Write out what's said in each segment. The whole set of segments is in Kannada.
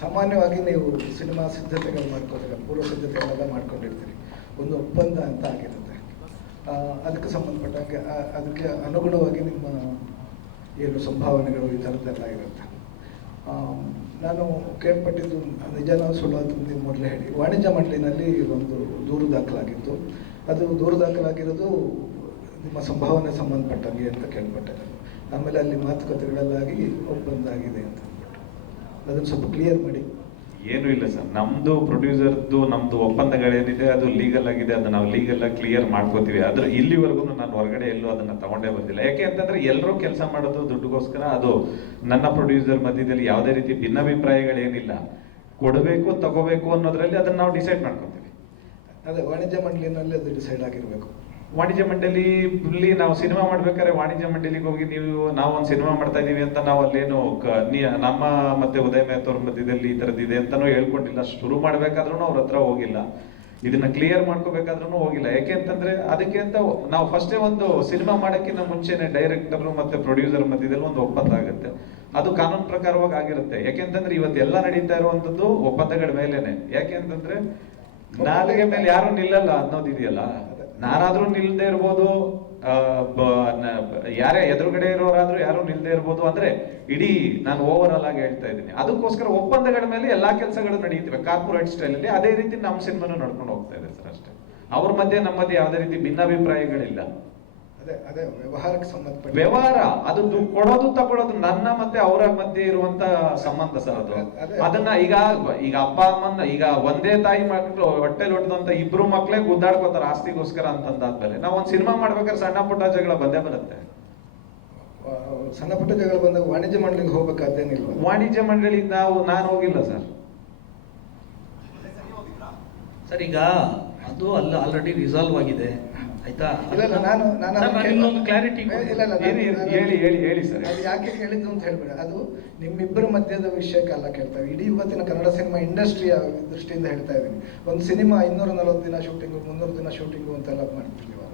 ಸಾಮಾನ್ಯವಾಗಿ ನೀವು ಸಿನಿಮಾ ಸಿದ್ಧತೆಗಳು ಮಾಡ್ಕೋತೀರ, ಪೂರ್ವ ಸಿದ್ಧತೆಗಳೆಲ್ಲ ಮಾಡ್ಕೊಂಡಿರ್ತೀರಿ. ಒಂದು ಒಪ್ಪಂದ ಅಂತ ಆಗಿರುತ್ತೆ. ಅದಕ್ಕೆ ಸಂಬಂಧಪಟ್ಟಂಗೆ ಅದಕ್ಕೆ ಅನುಗುಣವಾಗಿ ನಿಮ್ಮ ಏನು ಸಂಭಾವನೆಗಳು ಈ ಥರದ್ದೆಲ್ಲ ಇರುತ್ತೆ. ನಾನು ಕೇಳ್ಪಟ್ಟಿದ್ದು ನಿಜನೋ ಸುಳ್ಳು ಅಂತ ನೀವು ಮೊದಲೇ ಹೇಳಿ. ವಾಣಿಜ್ಯ ಮಂಡಳಿನಲ್ಲಿ ಒಂದು ದೂರು ದಾಖಲಾಗಿತ್ತು. ಅದು ದೂರು ದಾಖಲಾಗಿರೋದು ನಿಮ್ಮ ಸಂಭಾವನೆ ಸಂಬಂಧಪಟ್ಟಂಗೆ ಅಂತ ಕೇಳ್ಪಟ್ಟೆ ನಾನು. ಆಮೇಲೆ ಅಲ್ಲಿ ಮಾತುಕತೆಗಳೆಲ್ಲಾಗಿ ಒಪ್ಪಂದ ಆಗಿದೆ ಅಂತ ಅಂದ್ಬಿಟ್ಟು ಅದನ್ನು ಸ್ವಲ್ಪ ಕ್ಲಿಯರ್ ಮಾಡಿ. ಏನೂ ಇಲ್ಲ ಸರ್, ನಮ್ದು ಪ್ರೊಡ್ಯೂಸರ್ದು ನಮ್ದು ಒಪ್ಪಂದಗಳೇನಿದೆ ಅದು ಲೀಗಲ್ ಆಗಿದೆ, ಅದನ್ನ ನಾವು ಲೀಗಲ್ ಆಗಿ ಕ್ಲಿಯರ್ ಮಾಡ್ಕೋತೀವಿ. ಆದ್ರೆ ಇಲ್ಲಿವರೆಗೂ ನಾನು ಹೊರಗಡೆ ಎಲ್ಲೂ ಅದನ್ನ ತಗೊಂಡೇ ಬಂದಿಲ್ಲ. ಯಾಕೆ ಅಂತಂದ್ರೆ ಎಲ್ಲರೂ ಕೆಲಸ ಮಾಡೋದು ದುಡ್ಡುಗೋಸ್ಕರ. ಅದು ನನ್ನ ಪ್ರೊಡ್ಯೂಸರ್ ಮಧ್ಯದಲ್ಲಿ ಯಾವುದೇ ರೀತಿ ಭಿನ್ನಾಭಿಪ್ರಾಯಗಳೇನಿಲ್ಲ. ಕೊಡಬೇಕು ತಗೋಬೇಕು ಅನ್ನೋದ್ರಲ್ಲಿ ಅದನ್ನ ನಾವು ಡಿಸೈಡ್ ಮಾಡ್ಕೋತೀವಿ. ಅದೇ ವಾಣಿಜ್ಯ ಮಂಡಳಿನಲ್ಲಿ ಅದು ಡಿಸೈಡ್ ಆಗಿರಬೇಕು. ವಾಣಿಜ್ಯ ಮಂಡಳಿ ನಾವು ಸಿನಿಮಾ ಮಾಡ್ಬೇಕಾದ್ರೆ ವಾಣಿಜ್ಯ ಮಂಡಳಿಗೆ ಹೋಗಿ ನಾವು ಒಂದು ಸಿನಿಮಾ ಮಾಡ್ತಾ ಇದೀವಿ ಅಂತ ನಾವು ಅಲ್ಲೇನು ನಮ್ಮ ಮತ್ತೆ ಉದಯ ಮೇಹ್ತವ್ರ ಮಧ್ಯದಲ್ಲಿ ಈ ಥರದ್ದು ಇದೆ ಅಂತಾನೂ ಹೇಳ್ಕೊಂಡಿಲ್ಲ. ಶುರು ಮಾಡ್ಬೇಕಾದ್ರೂ ಅವ್ರ ಹತ್ರ ಹೋಗಿಲ್ಲ, ಇದನ್ನ ಕ್ಲಿಯರ್ ಮಾಡ್ಕೋಬೇಕಾದ್ರೂ ಹೋಗಿಲ್ಲ. ಯಾಕೆ ಅಂತಂದ್ರೆ ಅದಕ್ಕೆ ಅಂತ ನಾವು ಫಸ್ಟೇ ಒಂದು ಸಿನಿಮಾ ಮಾಡೋಕ್ಕಿಂತ ಮುಂಚೆನೆ ಡೈರೆಕ್ಟರ್ ಮತ್ತೆ ಪ್ರೊಡ್ಯೂಸರ್ ಮಧ್ಯದಲ್ಲಿ ಒಂದು ಒಪ್ಪಂದ ಆಗುತ್ತೆ. ಅದು ಕಾನೂನು ಪ್ರಕಾರವಾಗಿ ಆಗಿರುತ್ತೆ. ಯಾಕೆಂತಂದ್ರೆ ಇವತ್ತೆಲ್ಲ ನಡೀತಾ ಇರುವಂತದ್ದು ಒಪ್ಪಂದಗಳ ಮೇಲೇನೆ. ಯಾಕೆ ಅಂತಂದ್ರೆ ನಾಲಿಗೆ ಮೇಲೆ ಯಾರು ನಿಲ್ಲಲ್ಲ ಅನ್ನೋದಿದೆಯಲ್ಲ. ನಾನಾದ್ರೂ ನಿಲ್ದೇ ಇರ್ಬೋದು, ಯಾರೇ ಎದುರುಗಡೆ ಇರೋರಾದ್ರೂ ಯಾರು ನಿಲ್ದೇ ಇರ್ಬೋದು. ಅಂದ್ರೆ ಇಡೀ ನಾನು ಓವರ್ ಆಗಿ ಹೇಳ್ತಾ ಇದ್ದೀನಿ. ಅದಕ್ಕೋಸ್ಕರ ಒಪ್ಪಂದಗಳ ಮೇಲೆ ಎಲ್ಲಾ ಕೆಲಸಗಳು ನಡೆಯುತ್ತವೆ ಕಾರ್ಪೊರೇಟ್ ಸ್ಟೈಲ್ ಅಲ್ಲಿ. ಅದೇ ರೀತಿ ನಮ್ಮ ಸಿನಿಮಾನು ನಡ್ಕೊಂಡು ಹೋಗ್ತಾ ಇದೆ ಸರ್ ಅಷ್ಟೇ. ಅವ್ರ ಮಧ್ಯೆ ನಮ್ಮ ಮಧ್ಯೆ ಯಾವುದೇ ರೀತಿ ಭಿನ್ನಾಭಿಪ್ರಾಯಗಳಿಲ್ಲ. ಅದೇ ವ್ಯವಹಾರಕ್ಕೆ ಸಂಬಂಧಪಟ್ಟ ವ್ಯವಹಾರ. ಅದು ಕೊಡೋದು ತಗೊಳ್ಳೋದು ನನ್ನ ಮತ್ತೆ ಅವರ ಮಧ್ಯೆ ಇರುವಂತ ಸಂಬಂಧ ಸರ್ ಅದು. ಅದನ್ನ ಈಗ ಅಪ್ಪ ಅಮ್ಮನ ಈಗ ಒಂದೇ ತಾಯಿ ಮಕ್ಕಳು ಹೊಟ್ಟೆಲ್ ಹೊಡೆದಂತ ಇಬ್ರು ಮಕ್ಳೇ ಗುದ್ದಾಡ್ಕೋತಾರ ಆಸ್ತಿಗೋಸ್ಕರ ಅಂತಂದಾದ್ಮೇಲೆ ನಾವು ಒಂದ್ ಸಿನಿಮಾ ಮಾಡ್ಬೇಕಾದ್ರೆ ಸಣ್ಣ ಪುಟ್ಟ ಜಗಳ ಬಂದೇ ಬರುತ್ತೆ. ಸಣ್ಣ ಪುಟ್ಟ ಜಗಳ ಬಂದಾಗ ವಾಣಿಜ್ಯ ಮಂಡಳಿಗೆ ಹೋಗ್ಬೇಕಾದ್ದೇನಿಲ್ವ? ವಾಣಿಜ್ಯ ಮಂಡಳಿಗೆ ನಾನು ಹೋಗಿಲ್ಲ ಸರ್. ಸರ್ ಈಗ ಅದು ಅಲ್ಲ ಆಲ್ರೆಡಿ ರಿಸಾಲ್ವ್ ಆಗಿದೆ ಆಯ್ತಾ? ಇನ್ನೊಂದು ಕ್ಲಾರಿಟಿ ಹೇಳಿ ಸರ್. ಅದು ಯಾಕೆ ಹೇಳಿದ್ದು ಅಂತ ಹೇಳ್ಬೇಡ. ಅದು ನಿಮ್ಮಿಬ್ಬರ ಮಧ್ಯದ ವಿಷಯಕ್ಕಲ್ಲ ಕೇಳ್ತಾ ಇದ್ದೀವಿ. ಇಡೀ ಇವತ್ತಿನ ಕನ್ನಡ ಸಿನಿಮಾ ಇಂಡಸ್ಟ್ರಿಯ ದೃಷ್ಟಿಯಿಂದ ಹೇಳ್ತಾ ಇದ್ದೀನಿ. ಒಂದು ಸಿನಿಮಾ 240 ದಿನ ಶೂಟಿಂಗು 300 ದಿನ ಶೂಟಿಂಗು ಅಂತೆಲ್ಲ ಮಾಡ್ತಿರ್ತೀವಲ್ಲ.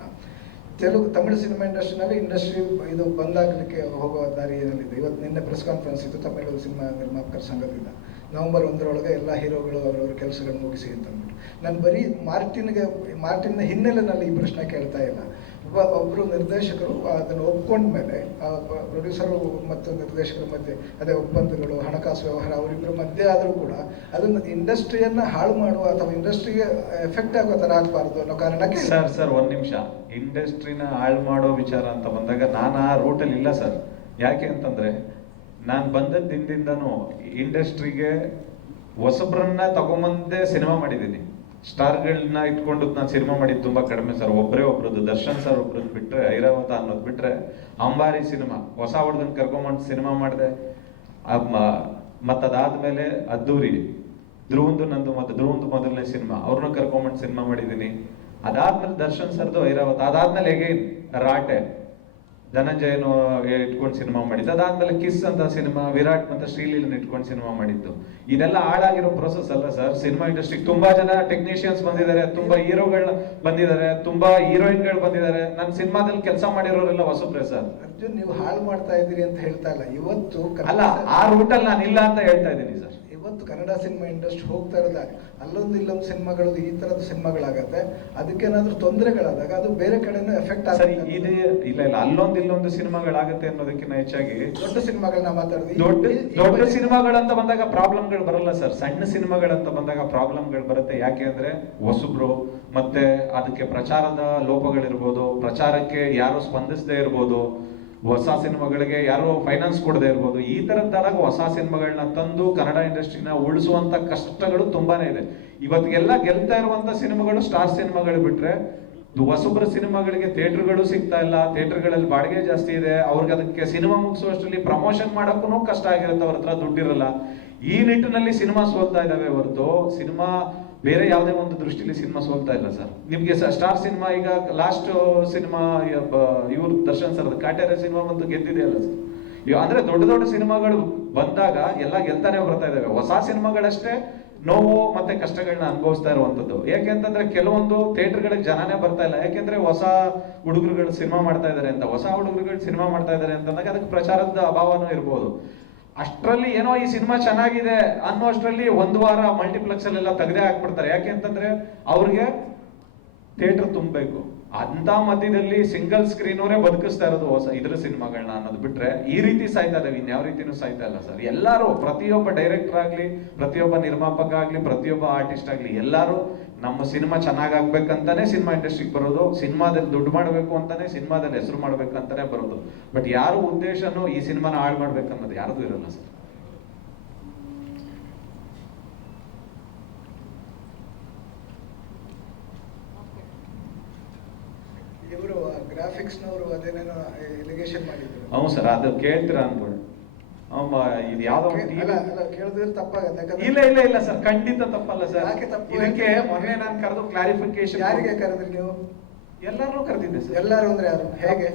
ತಮಿಳು ಸಿನಿಮಾ ಇಂಡಸ್ಟ್ರಿ ಇದು ಬಂದಾಗಲಿಕ್ಕೆ ಹೋಗುವ ದಾರಿ ಏನಿದೆ. ಇವತ್ತು ನಿನ್ನೆ ಪ್ರೆಸ್ ಕಾನ್ಫರೆನ್ಸ್ ಇತ್ತು ತಮಿಳು ಸಿನಿಮಾ ನಿರ್ಮಾಪಕರ ಸಂಘದಿಂದ. ನವೆಂಬರ್ 1 ಎಲ್ಲ ಹೀರೋಗಳು ಅವರವರ ಕೆಲಸಗಳನ್ನು ಮುಗಿಸಿ ಅಂತ ಅಂದ್ಬಿಟ್ಟು. ನಾನು ಬರೀ ಮಾರ್ಟಿನ್ನ ಹಿನ್ನೆಲೆಯಲ್ಲಿ ಈ ಪ್ರಶ್ನೆ ಕೇಳ್ತಾ ಇಲ್ಲ. ಒಬ್ಬರು ನಿರ್ದೇಶಕರು ಅದನ್ನು ಒಪ್ಕೊಂಡ್ಮೇಲೆ ಪ್ರೊಡ್ಯೂಸರು ಮತ್ತು ನಿರ್ದೇಶಕರ ಮಧ್ಯೆ ಅದೇ ಒಪ್ಪಂದಗಳು, ಹಣಕಾಸು ವ್ಯವಹಾರ ಅವರಿಬ್ಬರ ಮಧ್ಯೆ ಆದರೂ ಕೂಡ ಅದನ್ನು ಇಂಡಸ್ಟ್ರಿಯನ್ನ ಹಾಳು ಮಾಡುವ ಅಥವಾ ಇಂಡಸ್ಟ್ರಿಗೆ ಎಫೆಕ್ಟ್ ಆಗೋ ಥರ ಆಗಬಾರ್ದು ಅನ್ನೋ ಕಾರಣಕ್ಕೆ. ಸರ್ ಒಂದ್ ನಿಮಿಷ, ಇಂಡಸ್ಟ್ರಿನ ಹಾಳು ಮಾಡೋ ವಿಚಾರ ಅಂತ ಬಂದಾಗ ನಾನು ಆ ರೂಟಲ್ಲಿ ಇಲ್ಲ ಸರ್. ಯಾಕೆ ಅಂತಂದ್ರೆ ನಾನು ಬಂದದ ದಿನದಿಂದನೂ ಇಂಡಸ್ಟ್ರಿಗೆ ಹೊಸಬ್ರನ್ನ ತಗೊಂಬಂದೇ ಸಿನಿಮಾ ಮಾಡಿದ್ದೀನಿ. ಸ್ಟಾರ್ಗಳನ್ನ ಇಟ್ಕೊಂಡು ನಾನು ಸಿನಿಮಾ ಮಾಡಿದ್ದು ತುಂಬಾ ಕಡಿಮೆ ಸರ್. ಒಬ್ರದ್ದು ದರ್ಶನ್ ಸರ್ ಒಬ್ರದ್ದು ಬಿಟ್ರೆ, ಐರಾವತ ಅನ್ನೋದು ಬಿಟ್ರೆ, ಅಂಬಾರಿ ಸಿನಿಮಾ ಹೊಸ ಹುಡುಗನ್ ಕರ್ಕೊಂಬಂದು ಸಿನಿಮಾ ಮಾಡಿದೆ. ಮತ್ತದಾದ್ಮೇಲೆ ಅದ್ದೂರಿ, ಧ್ರುವಂದು ನಂದು ಮತ್ತೆ ಧ್ರುವಂದು ಮೊದಲನೇ ಸಿನಿಮಾ, ಅವ್ರನ್ನ ಕರ್ಕೊಂಬಂದು ಸಿನಿಮಾ ಮಾಡಿದ್ದೀನಿ. ಅದಾದ್ಮೇಲೆ ದರ್ಶನ್ ಸರ್ದು ಐರಾವತ, ಅದಾದ್ಮೇಲೆ ಎಗೈನ್ ರಾಟೆ ಧನಂಜಯನು ಇಟ್ಕೊಂಡು ಸಿನಿಮಾ ಮಾಡಿದ್ದು. ಅದಾದ್ಮೇಲೆ ಕಿಸ್ ಅಂತ ಸಿನಿಮಾ, ವಿರಾಟ್ ಮತ್ತೆ ಶ್ರೀಲೀಲನ್ ಇಟ್ಕೊಂಡು ಸಿನಿಮಾ ಮಾಡಿದ್ದು. ಇದೆಲ್ಲ ಹಾಳಾಗಿರೋ ಪ್ರೊಸೆಸ್ ಅಲ್ಲ ಸರ್. ಸಿನಿಮಾ ಇಂಡಸ್ಟ್ರಿಗೆ ತುಂಬಾ ಜನ ಟೆಕ್ನಿಷಿಯನ್ಸ್ ಬಂದಿದ್ದಾರೆ, ತುಂಬಾ ಹೀರೋಗಳು ಬಂದಿದ್ದಾರೆ, ತುಂಬಾ ಹೀರೋಯಿನ್ಗಳು ಬಂದಿದ್ದಾರೆ. ನನ್ನ ಸಿನಿಮಾದಲ್ಲಿ ಕೆಲಸ ಮಾಡಿರೋರೆಲ್ಲ ಹೊಸಬ್ರೆ ಸರ್. ಅರ್ಜುನ್, ನೀವು ಹಾಳು ಮಾಡ್ತಾ ಇದ್ದೀರಿ ಅಂತ ಹೇಳ್ತಾ ಇಲ್ಲ. ಇವತ್ತು ಅಲ್ಲ, ಆ ರೂಟಲ್ಲಿ ನಾನು ಇಲ್ಲ ಅಂತ ಹೇಳ್ತಾ ಇದ್ದೀನಿ ಸರ್. ಇವತ್ತು ಕನ್ನಡ ಸಿನಿಮಾ ಇಂಡಸ್ಟ್ರಿ ಹೋಗ್ತಾ ಇರೋದಾಗ ಅಲ್ಲೊಂದು ಇಲ್ಲೊಂದು ಸಿನಿಮಾಗಳು ಈ ತರದ ಸಿನಿಮಾಗಳಾಗತ್ತೆ. ಅದಕ್ಕೇನಾದ್ರೂ ತೊಂದರೆಗಳಾದಾಗ ಅದು ಬೇರೆ ಕಡೆನೂ ಎಫೆಕ್ಟ್ ಆಗುತ್ತೆ. ಇಲ್ಲ ಅಲ್ಲೊಂದು ಇಲ್ಲೊಂದು ಸಿನಿಮಾಗಳಾಗತ್ತೆ ಅನ್ನೋದಕ್ಕಿಂತ ಹೆಚ್ಚಾಗಿ ದೊಡ್ಡ ಸಿನಿಮಾಗಳನ್ನ ಮಾತಾಡಿದ್ವಿ. ದೊಡ್ಡ ಸಿನಿಮಾಗಳಂತ ಬಂದಾಗ ಪ್ರಾಬ್ಲಮ್ಗಳು ಬರಲ್ಲ ಸರ್. ಸಣ್ಣ ಸಿನಿಮಾಗಳಂತ ಬಂದಾಗ ಪ್ರಾಬ್ಲಮ್ಗಳು ಬರುತ್ತೆ. ಯಾಕೆ ಅಂದ್ರೆ ಹೊಸಬ್ರು, ಮತ್ತೆ ಅದಕ್ಕೆ ಪ್ರಚಾರದ ಲೋಪಗಳಿರ್ಬೋದು, ಪ್ರಚಾರಕ್ಕೆ ಯಾರು ಸ್ಪಂದಿಸದೇ ಇರ್ಬೋದು, ಹೊಸ ಸಿನಿಮಾಗಳಿಗೆ ಯಾರು ಫೈನಾನ್ಸ್ ಕೊಡದೇ ಇರ್ಬೋದು. ಈ ತರದ್ದಾದಾಗ ಹೊಸ ಸಿನಿಮಾಗಳನ್ನ ತಂದು ಕನ್ನಡ ಇಂಡಸ್ಟ್ರಿನ ಉಳಿಸುವಂತ ಕಷ್ಟಗಳು ತುಂಬಾನೇ ಇದೆ. ಇವತ್ತಿಗೆಲ್ಲ ಗೆಲ್ತಾ ಇರುವಂತ ಸಿನಿಮಾಗಳು ಸ್ಟಾರ್ ಸಿನಿಮಾಗಳು ಬಿಟ್ರೆ, ಹೊಸಬ್ರ ಸಿನಿಮಾಗಳಿಗೆ ಥಿಯೇಟರ್ಗಳು ಸಿಗ್ತಾ ಇಲ್ಲ. ಥಿಯೇಟರ್ಗಳಲ್ಲಿ ಬಾಡಿಗೆ ಜಾಸ್ತಿ ಇದೆ. ಅವ್ರಿಗೆ ಅದಕ್ಕೆ ಸಿನಿಮಾ ಮುಗಿಸುವಷ್ಟರಲ್ಲಿ ಪ್ರಮೋಷನ್ ಮಾಡೋಕ್ಕೂ ಕಷ್ಟ ಆಗಿರುತ್ತೆ. ಅವ್ರ ಹತ್ರ ದುಡ್ಡಿರಲ್ಲ. ಈ ನಿಟ್ಟಿನಲ್ಲಿ ಸಿನಿಮಾ ಸೋಲ್ತಾ ಇದಾವೆ ಹೊರತು ಸಿನಿಮಾ ಬೇರೆ ಯಾವುದೇ ಒಂದು ದೃಷ್ಟಿಲಿ ಸಿನಿಮಾ ಸೋಲ್ತಾ ಇಲ್ಲ ಸರ್. ನಿಮ್ಗೆ ಸ್ಟಾರ್ ಸಿನಿಮಾ ಈಗ ಲಾಸ್ಟ್ ಸಿನಿಮಾ ಇವ್ರು ದರ್ಶನ್ ಸರ್ ಕಾಟೇರ ಸಿನಿಮಾ ಬಂದು ಗೆದ್ದಿದೆಯಲ್ಲ ಸರ್. ಅಂದ್ರೆ ದೊಡ್ಡ ಸಿನಿಮಾಗಳು ಬಂದಾಗ ಎಲ್ಲ ಗೆಲ್ತಾನೆ ಬರ್ತಾ ಇದಾವೆ. ಹೊಸ ಸಿನಿಮಾಗಳಷ್ಟೇ ನೋವು ಮತ್ತೆ ಕಷ್ಟಗಳನ್ನ ಅನುಭವಿಸ್ತಾ ಇರುವಂತದ್ದು. ಯಾಕೆಂತಂದ್ರೆ ಕೆಲವೊಂದು ಥಿಯೇಟರ್ಗಳಿಗೆ ಜನನೇ ಬರ್ತಾ ಇಲ್ಲ. ಯಾಕೆಂದ್ರೆ ಹೊಸ ಹುಡುಗರುಗಳು ಸಿನಿಮಾ ಮಾಡ್ತಾ ಇದಾರೆ ಅಂತ. ಹೊಸ ಹುಡುಗರುಗಳು ಸಿನಿಮಾ ಮಾಡ್ತಾ ಇದಾರೆ ಅಂತಂದಾಗ ಅದಕ್ಕೆ ಪ್ರಚಾರದ ಅಭಾವನೂ ಇರ್ಬೋದು. ಅಷ್ಟರಲ್ಲಿ ಏನೋ ಈ ಸಿನಿಮಾ ಚೆನ್ನಾಗಿದೆ ಅನ್ನೋ ಅಷ್ಟರಲ್ಲಿ ಒಂದು ವಾರ ಮಲ್ಟಿಪ್ಲೆಕ್ಸ್ ಅಲ್ಲೆಲ್ಲ ತೆಗೆದೇ ಹಾಕ್ಬಿಡ್ತಾರೆ. ಯಾಕೆ ಅಂತಂದ್ರೆ ಅವ್ರಿಗೆ ಥಿಯೇಟರ್ ತುಂಬಬೇಕು. ಅಂತ ಮಧ್ಯದಲ್ಲಿ ಸಿಂಗಲ್ ಸ್ಕ್ರೀನ್ ಅವರೇ ಬದುಕಿಸ್ತಾ ಇರೋದು ಹೊಸ ಇದ್ರ ಸಿನಿಮಾಗಳನ್ನ ಅನ್ನೋದು ಬಿಟ್ರೆ ಈ ರೀತಿ ಸಾಯ್ತಾ ಇದಾವೆ, ಇನ್ಯಾವ ರೀತಿನೂ ಸಾಯ್ತಾ ಇಲ್ಲ ಸರ್. ಎಲ್ಲರೂ, ಪ್ರತಿಯೊಬ್ಬ ಡೈರೆಕ್ಟರ್ ಆಗ್ಲಿ, ಪ್ರತಿಯೊಬ್ಬ ನಿರ್ಮಾಪಕ ಆಗ್ಲಿ, ಪ್ರತಿಯೊಬ್ಬ ಆರ್ಟಿಸ್ಟ್ ಆಗ್ಲಿ, ಎಲ್ಲರೂ ನಮ್ಮ ಸಿನಿಮಾ ಚೆನ್ನಾಗಾಗ್ಬೇಕಂತಾನೆ ಸಿನಿಮಾ ಇಂಡಸ್ಟ್ರಿಗೆ ಬರೋದು, ಸಿನಿಮಾದಲ್ಲಿ ದುಡ್ಡು ಮಾಡಬೇಕು ಅಂತಾನೆ, ಸಿನಿಮಾದಲ್ಲಿ ಹೆಸರು ಮಾಡ್ಬೇಕಂತಾನೆ ಬರೋದು. ಬಟ್ ಯಾರು ಉದ್ದೇಶನೂ ಈ ಸಿನಿಮಾನ ಹಾಳು ಮಾಡ್ಬೇಕನ್ನೋದು ಯಾರ್ದು ಇರಲ್ಲ ಸರ್. ಇವರು ಗ್ರಾಫಿಕ್ಸ್ನವರು ಅದೇನೇನೋ ಎಲಿಗೇಷನ್ ಮಾಡಿದ್ರು. ಹ್ಞೂ ಸರ್, ಅದು ಕೇಳ್ತೀರಾ ಅನ್ಕೊಳ್ಳಿ. ಇದು ಯಾವ್ದೋ ಕೇಳಿದ್ರೆ ತಪ್ಪಾಗತ್ತೆ. ಇಲ್ಲ ಇಲ್ಲ ಇಲ್ಲ ಸರ್, ಖಂಡಿತ ತಪ್ಪಲ್ಲ ಸರ್. ಯಾಕೆ ತಪ್ಪು? ಇದಕ್ಕೆ ಮೊನ್ನೆ ನಾನು ಕರೆದು ಕ್ಲಾರಿಫಿಕೇಶನ್. ಯಾರಿಗೆ ಕರೆದ್ರಿ ನೀವು? ಎಲ್ಲರೂ ಕರೆದಿದ್ದೆ ಸರ್. ಎಲ್ಲರೂ ಅಂದ್ರೆ ಯಾರು, ಹೇಗೆ?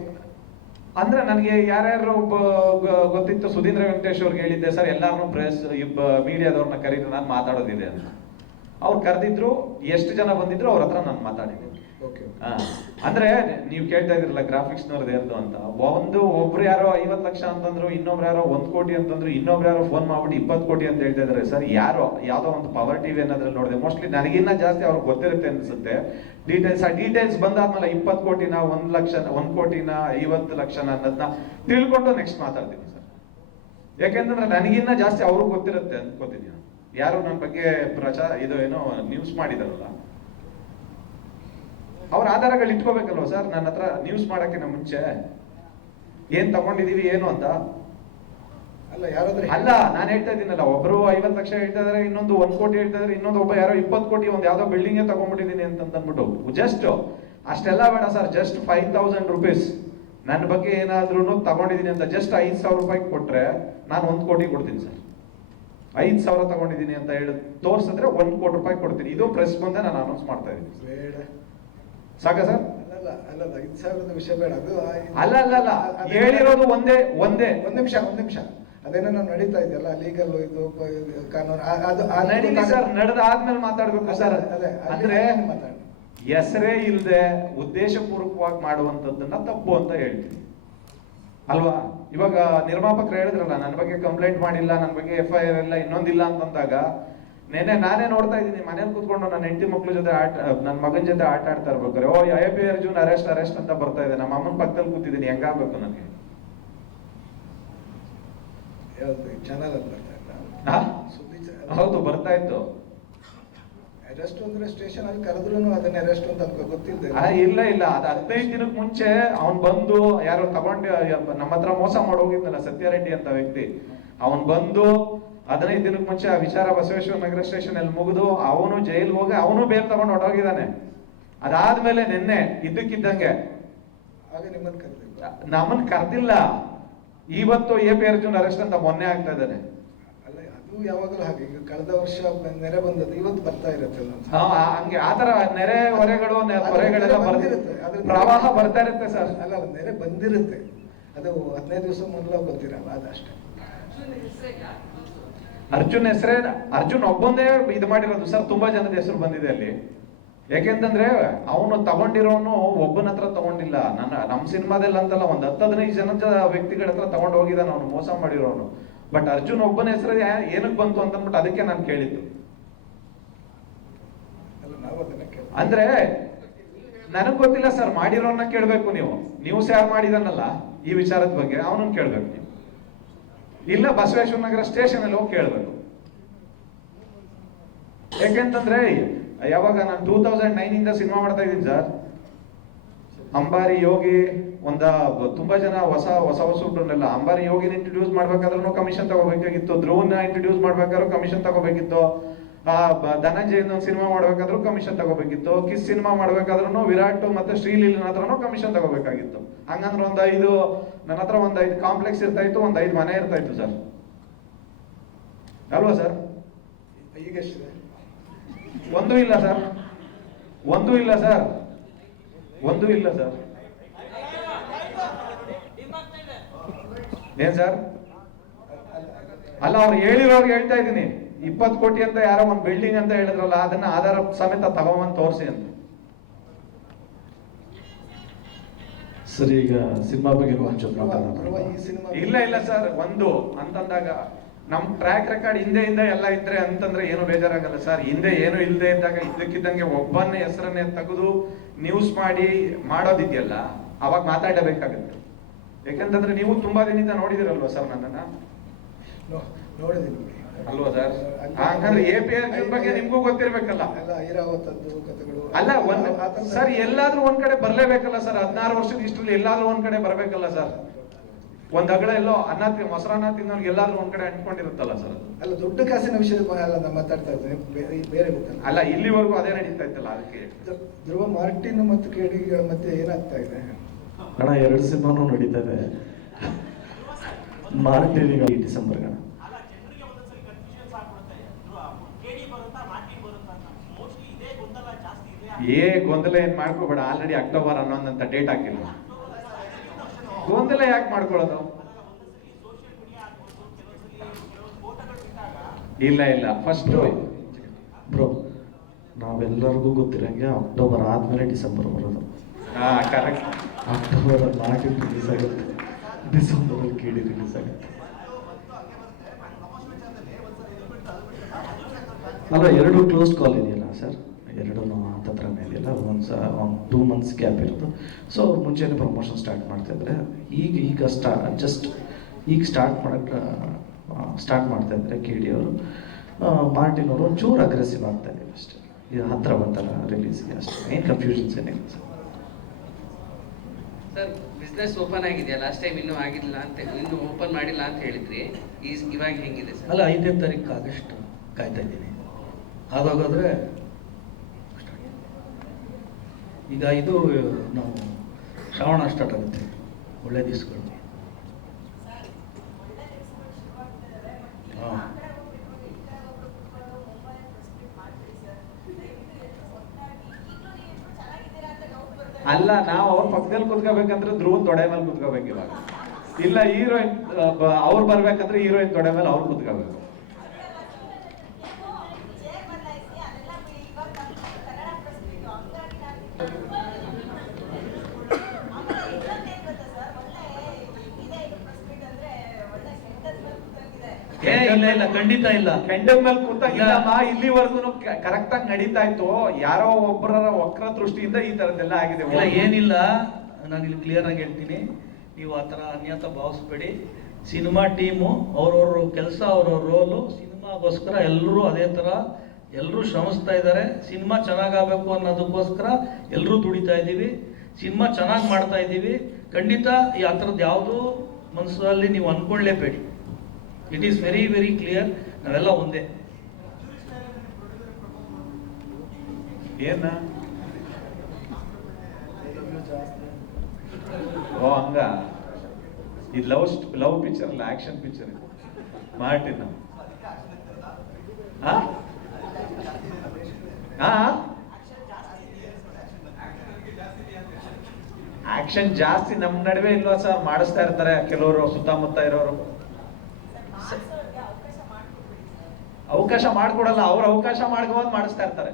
ಅಂದ್ರೆ ನನಗೆ ಯಾರ್ಯಾರು ಗೊತ್ತಿತ್ತು, ಸುಧೀಂದ್ರ ವೆಂಕಟೇಶ್ ಅವ್ರಿಗೆ ಹೇಳಿದ್ದೆ ಸರ್, ಎಲ್ಲಾರು ಪ್ರೆಸ್ ಮೀಡಿಯಾದವ್ರನ್ನ ಕರೀರಿ, ನಾನು ಮಾತಾಡೋದಿದೆ ಅಂತ. ಅವ್ರು ಕರೆದಿದ್ರು, ಎಷ್ಟು ಜನ ಬಂದಿದ್ರು ಅವ್ರ ಹತ್ರ ನಾನು ಮಾತಾಡಿದ್ದೆ. ಅಂದ್ರೆ ನೀವು ಕೇಳ್ತಾ ಇದ್ರಲ್ಲ ಗ್ರಾಫಿಕ್ಸ್ ನವ್ರದ್ದು ಯಾರ್ದು ಅಂತ. ಒಬ್ರು ಯಾರೋ 50 ಲಕ್ಷ ಅಂತಂದ್ರು, ಇನ್ನೊಬ್ರು ಯಾರೋ 1 ಕೋಟಿ ಅಂತಂದ್ರು, ಇನ್ನೊಬ್ರು ಯಾರೋ ಫೋನ್ ಮಾಡ್ಬಿಟ್ಟು 20 ಕೋಟಿ ಅಂತ ಹೇಳ್ತಾ ಇದಾರೆ ಸರ್. ಯಾರೋ ಯಾವ್ದೋ ಒಂದು ಪವರ್ ಟಿವಿ ಅನ್ನೋದ್ರಲ್ಲಿ ನೋಡಿದೆ. ಮೋಸ್ಟ್ಲಿ ನನಗಿನ್ನ ಜಾಸ್ತಿ ಅವ್ರಿಗೆ ಗೊತ್ತಿರುತ್ತೆ ಅನ್ಸುತ್ತೆ. ಡೀಟೇಲ್ಸ್ ಬಂದಾದ್ಮೇಲೆ 20 ಕೋಟಿನ 1 ಲಕ್ಷ 1 ಕೋಟಿನ 50 ಲಕ್ಷನ ಅನ್ನೋದನ್ನ ತಿಳ್ಕೊಂಡು ನೆಕ್ಸ್ಟ್ ಮಾತಾಡ್ತೀನಿ ಸರ್. ಯಾಕೆಂತಂದ್ರೆ ನನಗಿನ್ನ ಜಾಸ್ತಿ ಅವ್ರಿಗೆ ಗೊತ್ತಿರುತ್ತೆ ಅನ್ಕೋತೀನಿ. ಯಾರು ನನ್ನ ಬಗ್ಗೆ ಇದು ಏನೋ ನ್ಯೂಸ್ ಮಾಡಿದಾರಲ್ಲ, ಅವ್ರ ಆಧಾರಗಳು ಇಟ್ಕೋಬೇಕಲ್ವ ಸರ್ ನನ್ನ ಹತ್ರ ನ್ಯೂಸ್ ಮಾಡಕ್ಕಿಂತ ಮುಂಚೆ. ಏನ್ ತಗೊಂಡಿದೀವಿ ಏನು ಅಂತ ಅಲ್ಲ, ಯಾರಾದ್ರೂ ಅಲ್ಲ, ನಾನು ಹೇಳ್ತಾ ಇದ್ದೀನಲ್ಲ, ಒಬ್ರು 50 ಲಕ್ಷ ಹೇಳ್ತಾ ಇದಾರೆ, ಇನ್ನೊಂದು 1 ಕೋಟಿ ಹೇಳ್ತಾ ಇದಾರೆ, ಇನ್ನೊಂದು ಒಬ್ಬ ಯಾರೋ 20 ಕೋಟಿ ಒಂದ್ ಯಾವ್ದೋ ಬಿಲ್ಡಿಂಗ್ ತಗೊಂಡ್ಬಿಟ್ಟಿದೀನಿ ಅಂತ ಅಂದ್ಬಿಟ್ಟು. ಜಸ್ಟ್ ಅಷ್ಟೆಲ್ಲ ಬೇಡ ಸರ್, ಜಸ್ಟ್ 5000 ರುಪೀಸ್ ನನ್ನ ಬಗ್ಗೆ ಏನಾದ್ರೂ ತಗೊಂಡಿದೀನಿ ಅಂತ ಜಸ್ಟ್ 5000 ರೂಪಾಯಿ ಕೊಟ್ರೆ ನಾನು 1 ಕೋಟಿ ಕೊಡ್ತೀನಿ ಸರ್. 5000 ತಗೊಂಡಿದೀನಿ ಅಂತ ಹೇಳಿ ತೋರ್ಸಿದ್ರೆ 1 ಕೋಟಿ ರೂಪಾಯಿ ಕೊಡ್ತೀನಿ. ಇದು ಪ್ರೆಸ್ ಮುಂದೆ ನಾನು ಅನೌನ್ಸ್ ಮಾಡ್ತಾ ಇದ್ದೀನಿ. ಬೇಡ ಸಾಕ ಸರ್? ಅಲ್ಲ 5,000 ವಿಷಯ ಬೇಡ. ಅದು ಅಲ್ಲ ಅಲ್ಲ ಅಲ್ಲ, ಹೇಳಿರೋದು ಒಂದೇ. ಒಂದ್ ನಿಮಿಷ ಅದೇನೋ ನಡೀತಾ ಇದೆಯಲ್ಲ ಲೀಗಲ್ ಇದು ಕಾನೂನು, ಅದು ನಡೀಲಿ ಸರ್, ನಡೆದಾದ್ಮೇಲೆ ಮಾತಾಡ್ಬೇಕು ಸರ್. ಅಂದ್ರೆ ಹೆಸರೇ ಇಲ್ಲದೆ ಉದ್ದೇಶಪೂರ್ವಕವಾಗಿ ಮಾಡುವಂತದ್ದನ್ನ ತಪ್ಪು ಅಂತ ಹೇಳ್ತೀನಿ ಅಲ್ವಾ? ಇವಾಗ ನಿರ್ಮಾಪಕರು ಹೇಳಿದ್ರಲ್ಲ, ನನ್ನ ಬಗ್ಗೆ ಕಂಪ್ಲೇಂಟ್ ಮಾಡಿಲ್ಲ, ನನ್ನ ಬಗ್ಗೆ FIR ಇಲ್ಲ, ಇನ್ನೊಂದಿಲ್ಲ ಅಂತಂದಾಗ ನಾನೇ ನೋಡ್ತಾ ಇದ್ದೀನಿ ಮನೇಲಿ ಕೂತ್ಕೊಂಡು ನನ್ನ ಹೆಂಡತಿ ಮಕ್ಳ ಜೊತೆ ನನ್ನ ಮಗನ ಜೊತೆ ಆಟ ಆಡ್ತಾ ಇರ್ಬೇಕಾರೆ, ಓ AP ಅರ್ಜುನ್ ಅರೆಸ್ಟ್ ಅಂತ ಬರ್ತಾ ಇದೆ. ನಮ್ಮ ಅಮ್ಮನ ಪಕ್ಕದಲ್ಲಿ ಕೂತಿದ್ದೀನಿ, ಹೆಂಗಾಗ್ಬೇಕು ನನಗೆ? ಚಾನಲ್ ಅಲ್ಲಿ ಬರ್ತಾ ಇತ್ತ? ಹೌದು, ಬರ್ತಾ ಇತ್ತು. ಅರೆಸ್ಟ್ ಅಂದ್ರೆ ಸ್ಟೇಷನ್ ಅಲ್ಲಿ ಕರೆದ್ರು ಅದನ್ನ ಅರೆಸ್ಟ್ ಅಂತ ಗೊತ್ತಿಲ್ಲ. ಇಲ್ಲ ಇಲ್ಲ, ಅದು 15 ದಿನಕ್ಕೆ ಮುಂಚೆ ಅವ್ನ್ ಬಂದು ಯಾರೋ ತಗೊಂಡು ನಮ್ಮ ಹತ್ರ ಮೋಸ ಮಾಡಿ ಹೋಗಿದ್ನಲ್ಲ ಸತ್ಯಾರೆಡ್ಡಿ ಅಂತ ವ್ಯಕ್ತಿ, ಅವನ್ ಬಂದು 15 ದಿನಕ್ಕೆ ಮುಂಚೆ ಆ ವಿಚಾರ ಬಸವೇಶ್ವರ ನಗರ ಸ್ಟೇಷನ್ ಅಲ್ಲಿ ಮುಗಿದು ಅವನು ಜೈಲ್ ಹೋಗಿ ಅವನು ಬೇಲ್ ತಗೊಂಡು ಹೊರಟೋಗಿದ್ದಾನೆ. ಅದಾದ್ಮೇಲೆ ನಿನ್ನೆ ಇದ್ದಕ್ಕಿದ್ದಂಗೆ ನಮ್ಮನ್ ಕರ್ದಿಲ್ಲ, ಇವತ್ತು AP ಅರ್ಜುನ್ ಅರೆಸ್ಟ್ ಅಂತ ಮೊನ್ನೆ ಆಗ್ತಾ ಇದ್ದಾನೆ. ಅಲ್ಲ, ಅದು ಯಾವಾಗಲೂ ಹಾಗೆ. ಈಗ ಕಳೆದ ವರ್ಷ ನೆರೆ ಬಂದದ್ದು ಇವತ್ತು ಬರ್ತಾ ಇರುತ್ತೆ. ಹಂಗೆ ಆತರ ನೆರೆ ಹೊರೆಗಳೆಲ್ಲ ಬರ್ತಿರುತ್ತೆ, ಪ್ರವಾಹ ಬರ್ತಾ ಇರುತ್ತೆ ಸರ್. ಅಲ್ಲ, ನೆರೆ ಬಂದಿರುತ್ತೆ, ಅದು 15 ದಿವಸ ಮೊದಲು ಗೊತ್ತಿರಲ್ಲ, ಅದಷ್ಟೇ. ಅರ್ಜುನ್ ಒಬ್ಬಂದೇ ಇದು ಮಾಡಿರೋದು ಸರ್. ತುಂಬಾ ಜನದ ಹೆಸರು ಬಂದಿದೆ ಅಲ್ಲಿ. ಯಾಕೆಂತಂದ್ರೆ ಅವನು ತಗೊಂಡಿರೋನು ಒಬ್ಬನ ಹತ್ರ ತಗೊಂಡಿಲ್ಲ. ನಮ್ಮ ಸಿನಿಮಾದಲ್ಲಿ ಅಂತಲ್ಲ, ಒಂದ್ 10-15 ಜನದ ವ್ಯಕ್ತಿಗಳ ಹತ್ರ ತಗೊಂಡು ಹೋಗಿದ್ದಾನೆ ಅವನು, ಮೋಸ ಮಾಡಿರೋನು. ಬಟ್ ಅರ್ಜುನ್ ಒಬ್ಬನ ಹೆಸರು ಏನಕ್ಕೆ ಬಂತು ಅಂತಂದ್ಬಿಟ್ಟು ಅದಕ್ಕೆ ನಾನು ಕೇಳಿದ್ದು. ಅಂದ್ರೆ ನನಗ್ ಗೊತ್ತಿಲ್ಲ ಸರ್, ಮಾಡಿರೋನ್ನ ಕೇಳ್ಬೇಕು ನೀವು. ನ್ಯೂಸ್ ಯಾರು ಮಾಡಿದಾನಲ್ಲ ಈ ವಿಚಾರದ ಬಗ್ಗೆ ಅವನನ್ನ ಕೇಳ್ಬೇಕು ನೀವು. ಇಲ್ಲ ಬಸವೇಶ್ವರ ನಗರ ಸ್ಟೇಷನ್ ಅಲ್ಲಿ ಹೋಗಿ ಕೇಳ್ಬೇಕು. ಯಾಕೆಂತಂದ್ರೆ ಯಾವಾಗ ನಾನು 2009 ಇಂದ ಸಿನಿಮಾ ಮಾಡ್ತಾ ಇದ್ದೀನಿ ಸರ್, ಅಂಬಾರಿ ಯೋಗಿ ತುಂಬಾ ಜನ ಹೊಸ ಹುಟ್ಟನ್ನೆಲ್ಲ, ಅಂಬಾರಿ ಯೋಗಿನ ಇಂಟ್ರೊಡ್ಯೂಸ್ ಮಾಡ್ಬೇಕಾದ್ರೂ ಕಮಿಷನ್ ತಗೋಬೇಕಾಗಿತ್ತು, ಧ್ರುವನ್ನ ಇಂಟ್ರೊಡ್ಯೂಸ್ ಮಾಡ್ಬೇಕಾದ್ರೂ ಕಮಿಷನ್ ತಗೋಬೇಕಿತ್ತು, ಧನಂಜಯ ಸಿನಿಮಾ ಮಾಡ್ಬೇಕಾದ್ರೂ ಕಮಿಷನ್ ತಗೋಬೇಕಿತ್ತು, ಕಿಸ್ ಸಿನಿಮಾ ಮಾಡ್ಬೇಕಾದ್ರೂ ವಿರಾಟ್ ಮತ್ತೆ ಶ್ರೀಲೀಲನ ಹತ್ರನೂ ಕಮಿಷನ್ ತಗೋಬೇಕಾಗಿತ್ತು. ಹಂಗಂದ್ರೆ ನನ್ನ ಹತ್ರ 5 ಕಾಂಪ್ಲೆಕ್ಸ್ ಇರ್ತಾ ಇತ್ತು, 5 ಮನೆ ಇರ್ತಾ ಇತ್ತು ಸರ್, ಅಲ್ವಾ ಸರ್? ಈಗ ಒಂದೂ ಇಲ್ಲ ಸರ್. ಏನ್ ಸರ್? ಅಲ್ಲ, ಅವ್ರು ಹೇಳಿರೋರ್ಗೆ ಹೇಳ್ತಾ ಇದ್ದೀನಿ, 20 ಕೋಟಿ ಅಂತ ಯಾರೋ ಒಂದು ಬಿಲ್ಡಿಂಗ್ ಅಂತ ಹೇಳಿದ್ರಲ್ಲ, ಅದನ್ನ ಆಧಾರ ಸಮೇತ ತಗೊಂಬಂದು ತೋರಿಸಿ ಅಂತ. ಸರಿ, ಈಗ ಸಿನಿಮಾ ಬಗ್ಗೆ ಒಂಚೂರು ಧ್ರುವ, ಮಾತಾಡೋಣ. ಈ ಸಿನಿಮಾ ಇಲ್ಲ ಸರ್, ಒಂದು ಅಂತಂದಾಗ ನಮ್ ಟ್ರ್ಯಾಕ್ ರೆಕಾರ್ಡ್ ಹಿಂದೆ ಎಲ್ಲ ಇದ್ರೆ ಅಂತಂದ್ರೆ ಏನು ಬೇಜಾರಾಗಲ್ಲ ಸರ್. ಹಿಂದೆ ಏನು ಇಲ್ಲದೆ ಇದ್ದಾಗ ಇದ್ದಕ್ಕಿದ್ದಂಗೆ ಒಬ್ಬನ ಹೆಸರನ್ನೇ ತೆಗೆದು ನ್ಯೂಸ್ ಮಾಡೋದಿದೆಯಲ್ಲ, ಅವಾಗ ಮಾತಾಡಬೇಕಾಗುತ್ತೆ. ಯಾಕಂತಂದ್ರೆ ನೀವು ತುಂಬಾ ದಿನದಿಂದ ನೋಡಿದಿರಲ್ವಾ ಸರ್ ನನ್ನನ್ನ, ನೋಡಿದ್ದೀನಿ ಅಲ್ವಾ ಸರ್? ಹಾಗಾದ್ರೆ APR ಬಗ್ಗೆ ನಿಮ್ಗೂ ಗೊತ್ತಿರ್ಬೇಕಲ್ಲ. ಎಲ್ಲ ಐರಾವತದ್ದು ಕಥೆಗಳು ಅಲ್ಲ ಸರ್, ಎಲ್ಲಾದ್ರೂ ಒಂದ್ ಕಡೆ ಬರ್ಲೇಬೇಕಲ್ಲ ಸರ್. 16 ವರ್ಷದ ಇಷ್ಟರಲ್ಲಿ ಎಲ್ಲಾದ್ರೂ ಒಂದ್ ಕಡೆ ಬರ್ಬೇಕಲ್ಲ ಸರ್. ಒಂದ್ ಅಗಳ ಎಲ್ಲೋ ಮೊಸರನ್ನ ತಿನ್ನೋರ್ಗೆ ಎಲ್ಲಾದ್ರೂ ಒಂದ್ ಕಡೆ ಅಂಟ್ಕೊಂಡಿರುತ್ತಲ್ಲ ಸರ್. ಅಲ್ಲ, ದೊಡ್ಡ ಕಾಸಿನ ವಿಷಯದ ಅಲ್ಲ ನಾನು ಮಾತಾಡ್ತಾ ಇದ್ದೇನೆ, ಬೇರೆ ಗೊತ್ತಲ್ಲ. ಅಲ್ಲ, ಇಲ್ಲಿವರೆಗೂ ಅದೇ ನಡೀತಾ ಇತ್ತಲ್ಲ, ಅದಕ್ಕೆ. ಧ್ರುವ, ಮಾರ್ಟಿನ್ ಮತ್ತು KD ಮಧ್ಯೆ ಏನಾಗ್ತಾ ಇದೆ? ಅಣ್ಣ, 2 ಸಿನಿಮಾನು ನಡೀತಾ ಇದೆ. ಮಾರ್ಟಿನ್ ಈಗ ಡಿಸೆಂಬರ್ ಗಣ ಗೊಂದಲ ಏನ್ ಮಾಡ್ಕೋಬೇಡ. ಆಲ್ರೆಡಿ ಅಕ್ಟೋಬರ್ 11 ಅಂತ ಡೇಟ್ ಹಾಕಿಲ್ಲ. ಗೊಂದಲ ಯಾಕೆ ಮಾಡ್ಕೊಳ್ಳೋದು? ಇಲ್ಲ ಫಸ್ಟ್ ಬ್ರೋ, ನಾವೆಲ್ಲರಿಗೂ ಗೊತ್ತಿರಂಗೆ ಅಕ್ಟೋಬರ್ ಆದ್ಮೇಲೆ ಡಿಸೆಂಬರ್ ಬರೋದು. ಕರೆಕ್ಟ್. ಅಕ್ಟೋಬರ್ ಅಲ್ಲಿ ಮಾರ್ಟಿನ್ ರಿಲೀಸ್ ಆಗುತ್ತೆ, ಡಿಸೆಂಬರ್ ಅಲ್ಲಿ KD ರಿಲೀಸ್ ಆಗುತ್ತೆ. ಅಲ್ಲ, 2 ಕ್ಲೋಸ್ ಕಾಲ್ ಇದೆಯಲ್ಲ ಸರ್, 2 ಹತ್ರನೇ ಇದೆಯಲ್ಲ. ಒಂದು 2 months ಗ್ಯಾಪ್ ಇರೋದು. ಸೊ ಮುಂಚೆನೇ ಪ್ರಮೋಷನ್ ಸ್ಟಾರ್ಟ್ ಮಾಡ್ತಾ ಇದ್ರೆ, ಈಗ ಸ್ಟಾರ್ಟ್ ಮಾಡ್ತಾ ಇದ್ರೆ KD ಅವರು, ಮಾರ್ಟಿನ್ ಅವರು ಒಂಚೂರು ಅಗ್ರೆಸಿವ್ ಆಗ್ತಾ ಇದೆ ಅಷ್ಟೇ. ಇದು ಹತ್ರ ಬಂತಲ್ಲ ರಿಲೀಸ್ಗೆ, ಅಷ್ಟೇ. ಏನು ಕನ್ಫ್ಯೂಷನ್ಸ್ ಏನಿಲ್ಲ ಸರ್. ಸರ್, ಬಿಸ್ನೆಸ್ ಓಪನ್ ಆಗಿದೆಯಾ? ಲಾಸ್ಟ್ ಟೈಮ್ ಇನ್ನೂ ಆಗಿಲ್ಲ ಅಂತ, ಇನ್ನೂ ಓಪನ್ ಮಾಡಿಲ್ಲ ಅಂತ ಹೇಳಿದ್ರಿ. ಇವಾಗ ಹೆಂಗಿದೆ ಸರ್? ಅಲ್ಲ, 5ನೇ ತಾರೀಕು ಆಗಸ್ಟ್ ಕಾಯ್ತಾ ಇದ್ದೀನಿ. ಅದಾಗೋದ್ರೆ ಈಗ ಇದು ನಾವು ಶ್ರಾವಣ ಸ್ಟಾರ್ಟ್ ಆಗುತ್ತೆ, ಒಳ್ಳೆ ದಿವಸಗಳು. ಹಾಂ, ಅಲ್ಲ, ನಾವು ಅವ್ರ ಪಕ್ಕದಲ್ಲಿ ಕುತ್ಕೋಬೇಕಂದ್ರೆ ಧ್ರುವನ್ ತೊಡೆ ಮೇಲೆ ಕುತ್ಕೋಬೇಕು ಇವಾಗ. ಇಲ್ಲ, ಹೀರೋಯಿನ್ ಅವ್ರು ಬರ್ಬೇಕಂದ್ರೆ ಹೀರೋಯಿನ್ ತೊಡೆ ಮೇಲೆ ಅವ್ರು ಕುತ್ಕೋಬೇಕು. ಇಲ್ಲ ಖಂಡಿತ ಇಲ್ಲ. ಕೆಂಡಮ್ ಮೇಲೆ ಕೂತಾಗಿಲ್ಲಮ್ಮ, ಇಲ್ಲಿವರೆಗೂ ಕರೆಕ್ಟ್ ಆಗಿ ನಡೀತಾ ಇತ್ತು. ಯಾರೋ ಒಬ್ಬರ ವಕ್ರ ದೃಷ್ಟಿಯಿಂದ ಈ ತರದ್ದೆಲ್ಲ ಆಗಿದೆ. ಇಲ್ಲ, ಏನಿಲ್ಲ, ನಾನು ಇಲ್ಲಿ ಕ್ಲಿಯರ್ ಆಗಿ ಹೇಳ್ತೀನಿ. ನೀವು ಆ ಥರ ಅನ್ಯತಾ ಭಾವಿಸ್ಬೇಡಿ. ಸಿನಿಮಾ ಟೀಮು ಅವ್ರವ್ರ ಕೆಲಸ, ಅವ್ರವ್ರ ರೋಲು, ಸಿನಿಮಾಗೋಸ್ಕರ ಎಲ್ಲರೂ ಅದೇ ಥರ ಎಲ್ಲರೂ ಶ್ರಮಿಸ್ತಾ ಇದ್ದಾರೆ. ಸಿನಿಮಾ ಚೆನ್ನಾಗಾಗಬೇಕು ಅನ್ನೋದಕ್ಕೋಸ್ಕರ ಎಲ್ಲರೂ ದುಡಿತಾ ಇದ್ದೀವಿ. ಸಿನಿಮಾ ಚೆನ್ನಾಗಿ ಮಾಡ್ತಾ ಇದ್ದೀವಿ. ಖಂಡಿತ ಈ ಆ ಥರದ್ದು ಯಾವುದೂ ಮನಸ್ಸಲ್ಲಿ ನೀವು ಅಂದ್ಕೊಳ್ಳೇಬೇಡಿ. It is very very clear. ನಾವೆಲ್ಲ ಒಂದೇ. ಏನ ಓ ಹಂಗ, ಇದು ಲವ್ ಪಿಕ್ಚರ್ ಅಲ್ಲ, ಆಕ್ಷನ್ ಪಿಕ್ಚರ್ ಇದು. ಮಾರ್ಟಿನ್ ಆಕ್ಷನ್ ಜಾಸ್ತಿ ನಮ್ ನಡುವೆ ಇಲ್ವಾ ಸರ್? ಮಾಡಿಸ್ತಾ ಇರ್ತಾರೆ ಕೆಲವರು, ಸುತ್ತಮುತ್ತ ಇರೋರು. ಅವಕಾಶ ಮಾಡ್ಕೊಡಲ್ಲ, ಅವ್ರ ಅವಕಾಶ ಮಾಡ್ಕೊಂಡ್ ಮಾಡಿಸ್ತಾ ಇರ್ತಾರೆ.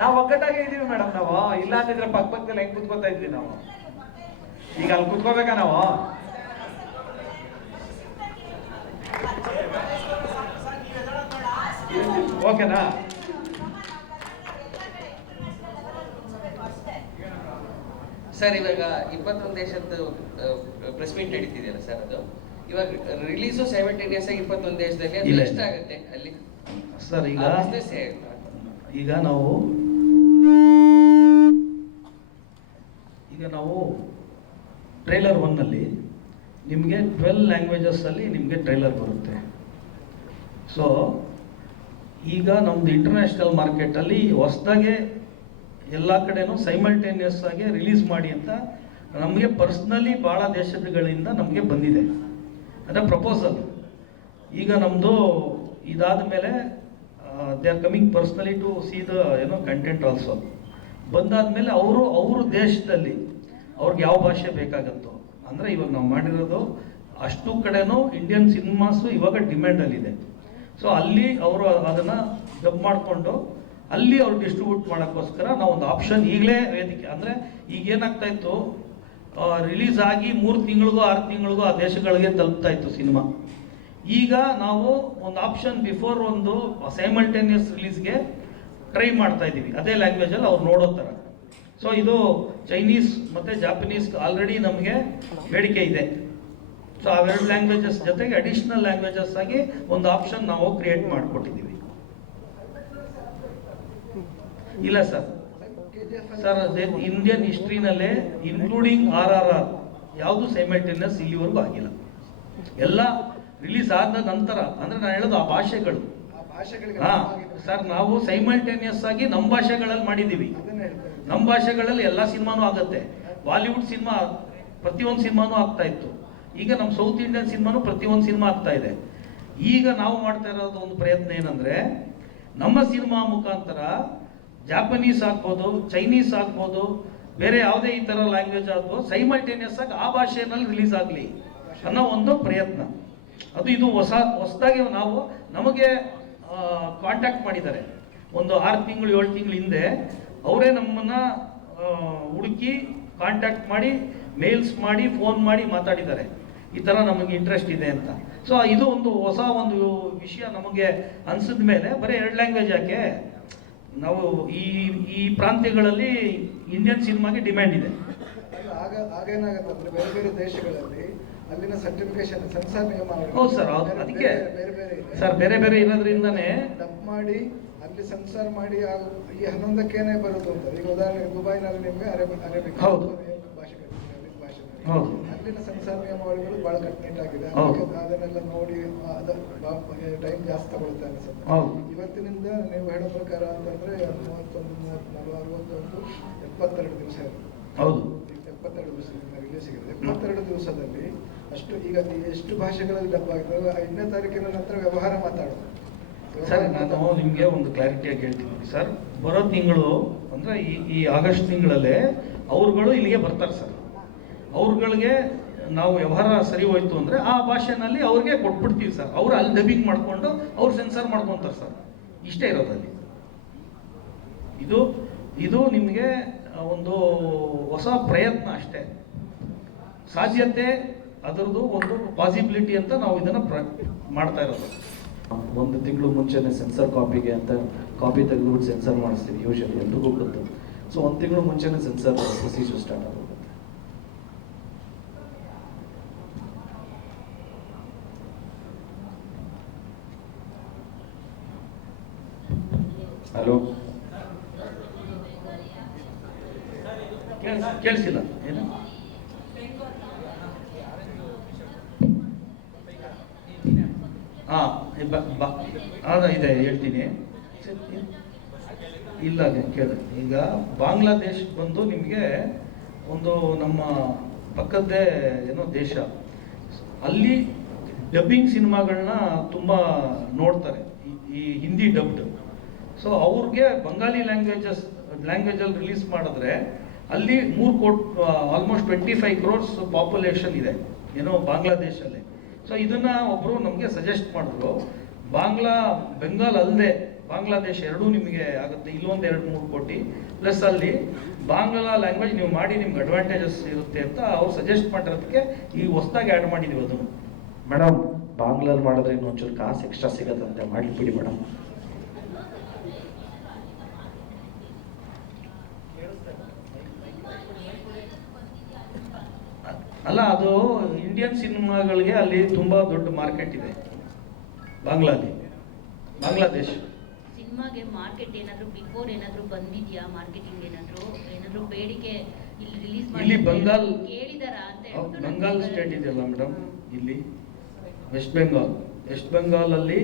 ನಾವು ಒಗ್ಗಟ್ಟಾಗೆ ಇದೀವಿ ಮೇಡಮ್. ನಾವು ಇಲ್ಲ ಅಂದಿದ್ರೆ ಪಕ್ಕದಲ್ಲಿ ಹೆಂಗ್ ಕುತ್ಕೋತಾ ಇದ್ವಿ ನಾವು? ಈಗ ಅಲ್ಲಿ ಕುತ್ಕೋಬೇಕಾ ನಾವು? ಓಕೆನಾ? ಸರ್, ಇವಾಗ 21 ದೇಶದ್ದು ಪ್ರೆಸ್ ಮೀಟ್ ನಡೀತಿದೆಯಲ್ಲ ಸರ್, ಅದು ಇವಾಗ ರಿಲೀಸು ಸೈಮಲ್ಟೇನಿಯಸ್ ಆಗಿ 21 ದೇಶದಲ್ಲಿ ಅದು ಇಲ್ಲ. ಎಷ್ಟಾಗುತ್ತೆ ಅಲ್ಲಿ ಸರ್, ಈಗ ನಾವು ಟ್ರೈಲರ್ 1 ನಿಮಗೆ 12 ಲ್ಯಾಂಗ್ವೇಜಸ್ಸಲ್ಲಿ ನಿಮಗೆ ಟ್ರೈಲರ್ ಬರುತ್ತೆ. ಸೊ ಈಗ ನಮ್ಮದು ಇಂಟರ್ನ್ಯಾಷನಲ್ ಮಾರ್ಕೆಟಲ್ಲಿ ಹೊಸದಾಗೆ ಎಲ್ಲ ಕಡೆನೂ ಸೈಮಲ್ಟೇನಿಯಸ್ ಆಗಿ ರಿಲೀಸ್ ಮಾಡಿ ಅಂತ ನಮಗೆ ಪರ್ಸ್ನಲಿ ಭಾಳ ದೇಶಗಳಿಂದ ನಮಗೆ ಬಂದಿದೆ, ಅಂದರೆ ಪ್ರಪೋಸಲ್. ಈಗ ನಮ್ಮದು ಇದಾದ ಮೇಲೆ they are coming personally to see the content also. ಬಂದಾದ್ಮೇಲೆ ಅವರು ದೇಶದಲ್ಲಿ ಅವ್ರಿಗೆ ಯಾವ ಭಾಷೆ ಬೇಕಾಗತ್ತೋ, ಅಂದರೆ ಇವಾಗ ನಾವು ಮಾಡಿರೋದು ಅಷ್ಟು ಕಡೆನೂ ಇಂಡಿಯನ್ ಸಿನಿಮಾಸು ಇವಾಗ ಡಿಮ್ಯಾಂಡಲ್ಲಿದೆ. ಸೊ ಅಲ್ಲಿ ಅವರು ಅದನ್ನು ಡಬ್ ಮಾಡಿಕೊಂಡು ಅಲ್ಲಿ ಅವ್ರು ಡಿಸ್ಟ್ರಿಬ್ಯೂಟ್ ಮಾಡೋಕ್ಕೋಸ್ಕರ ನಾವು ಒಂದು ಆಪ್ಷನ್ ಈಗಲೇ ವೇದಿಕೆ ಅಂದರೆ ಈಗ ಏನಾಗ್ತಾ ಇತ್ತು, ರಿಲೀಸ್ ಆಗಿ 3 ತಿಂಗಳಿಗೋ 6 ತಿಂಗಳಿಗೋ ಆ ದೇಶಗಳಿಗೆ ತಲುಪ್ತಾ ಇತ್ತು ಸಿನಿಮಾ. ಈಗ ನಾವು ಒಂದು ಆಪ್ಷನ್ ಬಿಫೋರ್ ಒಂದು ಸೈಮಲ್ಟೇನಿಯಸ್ ರಿಲೀಸ್ಗೆ ಟ್ರೈ ಮಾಡ್ತಾ ಇದ್ದೀವಿ, ಅದೇ ಲ್ಯಾಂಗ್ವೇಜಲ್ಲಿ ಅವ್ರು ನೋಡೋ ಥರ. ಸೊ ಇದು ಚೈನೀಸ್ ಮತ್ತು ಜಾಪನೀಸ್ ಆಲ್ರೆಡಿ ನಮಗೆ ಬೇಡಿಕೆ ಇದೆ. ಸೊ ಅವೆರಡು ಲ್ಯಾಂಗ್ವೇಜಸ್ ಜೊತೆಗೆ ಅಡಿಷ್ನಲ್ ಲ್ಯಾಂಗ್ವೇಜಸ್ ಆಗಿ ಒಂದು ಆಪ್ಷನ್ ನಾವು ಕ್ರಿಯೇಟ್ ಮಾಡಿಕೊಟ್ಟಿದ್ದೀವಿ. ಇಲ್ಲ ಸರ್, ಅದೇ ಇಂಡಿಯನ್ ಹಿಸ್ಟ್ರಿನಲ್ಲೇ ಇನ್ಕ್ಲೂಡಿಂಗ್ RRR ಯಾವುದು ಸೈಮಲ್ಟೇನಿಯಸ್ ಇಲ್ಲಿವರೆಗೂ ಆಗಿಲ್ಲ. ಎಲ್ಲ ರಿಲೀಸ್ ಆದ ನಂತರ, ಅಂದ್ರೆ ನಾನು ಹೇಳೋದು ಆ ಭಾಷೆಗಳು. ಸರ್, ನಾವು ಸೈಮಲ್ಟೇನಿಯಸ್ ಆಗಿ ನಮ್ಮ ಭಾಷೆಗಳಲ್ಲಿ ಮಾಡಿದ್ದೀವಿ. ನಮ್ಮ ಭಾಷೆಗಳಲ್ಲಿ ಎಲ್ಲ ಸಿನಿಮಾನೂ ಆಗುತ್ತೆ. ಬಾಲಿವುಡ್ ಸಿನಿಮಾ ಪ್ರತಿಯೊಂದು ಸಿನಿಮಾನೂ ಆಗ್ತಾ ಇತ್ತು. ಈಗ ನಮ್ಮ ಸೌತ್ ಇಂಡಿಯನ್ ಸಿನಿಮಾನು ಪ್ರತಿಯೊಂದು ಸಿನಿಮಾ ಆಗ್ತಾ ಇದೆ. ಈಗ ನಾವು ಮಾಡ್ತಾ ಇರೋದು ಒಂದು ಪ್ರಯತ್ನ ಏನಂದ್ರೆ, ನಮ್ಮ ಸಿನಿಮಾ ಮುಖಾಂತರ ಜಾಪನೀಸ್ ಆಗ್ಬೋದು, ಚೈನೀಸ್ ಆಗ್ಬೋದು, ಬೇರೆ ಯಾವುದೇ ಈ ಥರ ಲ್ಯಾಂಗ್ವೇಜ್ ಆಗ್ಬೋದು, ಸೈಮಲ್ಟೇನಿಯಸ್ ಆಗಿ ಆ ಭಾಷೆಯಲ್ಲಿ ರಿಲೀಸ್ ಆಗಲಿ ಅನ್ನೋ ಒಂದು ಪ್ರಯತ್ನ. ಇದು ಹೊಸದಾಗಿ ನಾವು ನಮಗೆ ಕಾಂಟ್ಯಾಕ್ಟ್ ಮಾಡಿದ್ದಾರೆ. ಒಂದು 6 ತಿಂಗಳು 7 ತಿಂಗಳ ಹಿಂದೆ ಅವರೇ ನಮ್ಮನ್ನ ಹುಡುಕಿ ಕಾಂಟ್ಯಾಕ್ಟ್ ಮಾಡಿ, ಮೇಲ್ಸ್ ಮಾಡಿ, ಫೋನ್ ಮಾಡಿ ಮಾತಾಡಿದ್ದಾರೆ, ಈ ಥರ ನಮಗೆ ಇಂಟ್ರೆಸ್ಟ್ ಇದೆ ಅಂತ. ಸೊ ಇದು ಒಂದು ಹೊಸ ಒಂದು ವಿಷಯ ನಮಗೆ ಅನ್ಸಿದ ಮೇಲೆ, ಬರೀ 2 ಲ್ಯಾಂಗ್ವೇಜ್ ಯಾಕೆ, ನಾವು ಈ ಪ್ರಾಂತ್ಯಗಳಲ್ಲಿ ಇಂಡಿಯನ್ ಸಿನಿಮಾಗೆ ಡಿಮ್ಯಾಂಡ್ ಇದೆ. ಆಗೇನಾಗತ್ತೆ ಅಂದ್ರೆ, ಬೇರೆ ಬೇರೆ ದೇಶಗಳಲ್ಲಿ ಅಲ್ಲಿನ ಸರ್ಟಿಫಿಕೇಶನ್ ಸೆನ್ಸಾರ್ ನಿಯಮ. ಹೌದು ಸರ್, ಹೌದು. ಅದಕ್ಕೆ ಸರ್ ಬೇರೆ ಬೇರೆ ಇರೋದ್ರಿಂದನೇ ಡಬ್ ಮಾಡಿ ಅಲ್ಲಿ ಸೆನ್ಸಾರ್ ಮಾಡಿ ಈ 11ಕ್ಕೇನೆ ಬರೋದು ಅಂತ. ಈಗ ಉದಾಹರಣೆಗೆ ದುಬೈನಲ್ಲಿ ನಿಮಗೆ ಅರೇಬಿಕ್ ಹೌದು ಭಾಷೆ, ಹೌದು. ಅಲ್ಲಿನ ಸೆನ್ಸಾರ್ ನಿಯಮಾವಳಿಗಳು ಬಹಳ ಕಟ್ಟುನಿಟ್ಟಾಗಿದೆ. ಹೌದು. ಅದನ್ನೆಲ್ಲ ನೋಡಿ ಟೈಮ್ ಜಾಸ್ತಿ ತಗೊಳುತ್ತೆ ಅನಿಸುತ್ತೆ. ಇವತ್ತಿನಿಂದ ನೀವು ಹೇಳೋ ಪ್ರಕಾರ ಅಂತಂದ್ರೆ 31, 34, 61, 72 ದಿವಸ ಇದೆ. ಹೌದು, 72 ದಿವಸ ರಿಲೀಸ್ ಸಿಗುತ್ತೆ. 72 ದಿವಸದಲ್ಲಿ ಅಷ್ಟು ಈಗ ಎಷ್ಟು ಭಾಷೆಗಳಲ್ಲಿ ಡಬ್ ಆಗಿದ್ದಾವೆ. 5ನೇ ತಾರೀಕಿನ ನಂತರ ವ್ಯವಹಾರ ಮಾತಾಡೋದು. ಸರ್, ನಾನು ನಿಮಗೆ ಒಂದು ಕ್ಲಾರಿಟಿಯಾಗಿ ಹೇಳ್ತೀನಿ ಸರ್. ಬರೋ ತಿಂಗಳು ಅಂದರೆ ಈ ಆಗಸ್ಟ್ ತಿಂಗಳಲ್ಲೇ ಅವ್ರುಗಳು ಇಲ್ಲಿಗೆ ಬರ್ತಾರೆ ಸರ್. ಅವ್ರುಗಳಿಗೆ ನಾವು ವ್ಯವಹಾರ ಸರಿ ಹೋಯ್ತು ಅಂದರೆ ಆ ಭಾಷೆನಲ್ಲಿ ಅವ್ರಿಗೆ ಕೊಟ್ಬಿಡ್ತೀವಿ ಸರ್. ಅವ್ರು ಅಲ್ಲಿ ಡಬ್ಬಿಂಗ್ ಮಾಡಿಕೊಂಡು ಅವ್ರು ಸೆನ್ಸರ್ ಮಾಡ್ಕೊತಾರೆ ಸರ್. ಇಷ್ಟೇ ಇರೋದಲ್ಲಿ. ಇದು ನಿಮಗೆ ಒಂದು ಹೊಸ ಪ್ರಯತ್ನ ಅಷ್ಟೇ. ಸಾಧ್ಯತೆ ಅದರದ್ದು ಒಂದು ಪಾಸಿಬಿಲಿಟಿ ಅಂತ ನಾವು ಇದನ್ನು ಮಾಡ್ತಾ ಇರೋದು. 1 ತಿಂಗಳು ಮುಂಚೆನೆ ಸೆನ್ಸರ್ ಕಾಪಿಗೆ ಅಂತ ಕಾಪಿ ತೆಗೆದುಬಿಟ್ಟು ಸೆನ್ಸರ್ ಮಾಡಿಸ್ತೀವಿ ಯೂಶಲಿ, ಎಲ್ರಿಗೂ ಗೊತ್ತು. ಸೊ 1 ತಿಂಗಳು ಮುಂಚೆನೆ ಸೆನ್ಸರ್ ಪ್ರೊಸೀಜರ್ ಸ್ಟಾರ್ಟ್ ಆಗುತ್ತೆ. ಹಲೋ, ಕೇಳಿಸಿಲ್ಲ ಏನು? ಇದೆ ಹೇಳ್ತೀನಿ. ಇಲ್ಲ ಕೇಳಿ. ಈಗ ಬಾಂಗ್ಲಾದೇಶ್ ಬಂದು ನಿಮಗೆ ಒಂದು ನಮ್ಮ ಪಕ್ಕದ್ದೇ ಏನೋ ದೇಶ, ಅಲ್ಲಿ ಡಬ್ಬಿಂಗ್ ಸಿನಿಮಾಗಳನ್ನ ತುಂಬ ನೋಡ್ತಾರೆ, ಈ ಹಿಂದಿ ಡಬ್ಡ್. ಸೊ ಅವ್ರಿಗೆ ಬಂಗಾಲಿ ಲ್ಯಾಂಗ್ವೇಜಲ್ಲಿ ರಿಲೀಸ್ ಮಾಡಿದ್ರೆ ಅಲ್ಲಿ 3 ಕೋಟಿ, ಆಲ್ಮೋಸ್ಟ್ 25 crores ಪಾಪ್ಯುಲೇಷನ್ ಇದೆ ಏನೋ ಬಾಂಗ್ಲಾದೇಶಲ್ಲಿ. ಸೊ ಇದನ್ನು ಒಬ್ಬರು ನಮಗೆ ಸಜೆಸ್ಟ್ ಮಾಡಿದ್ರು. ಬೆಂಗಾಲ್ ಅಲ್ಲದೆ ಬಾಂಗ್ಲಾದೇಶ್ ಎರಡೂ ನಿಮಗೆ ಆಗುತ್ತೆ. ಇಲ್ಲೊಂದು 2-3 ಕೋಟಿ ಪ್ಲಸ್ ಅಲ್ಲಿ ಬಾಂಗ್ಲಾ ಲ್ಯಾಂಗ್ವೇಜ್ ನೀವು ಮಾಡಿ ನಿಮ್ಗೆ ಅಡ್ವಾಂಟೇಜಸ್ ಇರುತ್ತೆ ಅಂತ ಅವ್ರು ಸಜೆಸ್ಟ್ ಮಾಡಿರೋದಕ್ಕೆ ಈ ಹೊಸದಾಗಿ ಆ್ಯಡ್ ಮಾಡಿದ್ದೀವಿ ಅದನ್ನು. ಮೇಡಮ್, ಬಾಂಗ್ಲಲ್ಲಿ ಮಾಡಿದ್ರೆ ಇನ್ನೊಂಚೂರು ಕಾಸು ಎಕ್ಸ್ಟ್ರಾ ಸಿಗತ್ತಂತೆ, ಮಾಡಿಬಿಡಿ ಮೇಡಮ್. ಅಲ್ಲ, ಅದು ಇಂಡಿಯನ್ ಸಿನಿಮಾಗಳಿಗೆ ಅಲ್ಲಿ ತುಂಬ ದೊಡ್ಡ ಮಾರ್ಕೆಟ್ ಇದೆ ಬಾಂಗ್ಲಾದೇಶ್ ಸಿನಿಮಾಗೆ. ಮಾರ್ಕೆಟ್ ಏನಾದರೂ ಬಿಫೋರ್ ಏನಾದರೂ ಬಂದಿದೆಯಾ? ಮಾರ್ಕೆಟಿಂಗ್ ಏನಾದರೂ ಬೇಡಿಕೆ ಇಲ್ಲಿ ರಿಲೀಸ್ ಮಾಡಿ ಇಲ್ಲಿ ಬಂಗಾಲ್ ಕೇಳಿದಾರಾ ಅಂತ ಹೇಳ್ಬಿಟ್ಟು ಬಂಗಾಲ್ ಸ್ಟೇಟ್ ಇದೆಯಲ್ಲ ಮೇಡಮ್, ಇಲ್ಲಿ ವೆಸ್ಟ್ ಬೆಂಗಾಲಲ್ಲಿ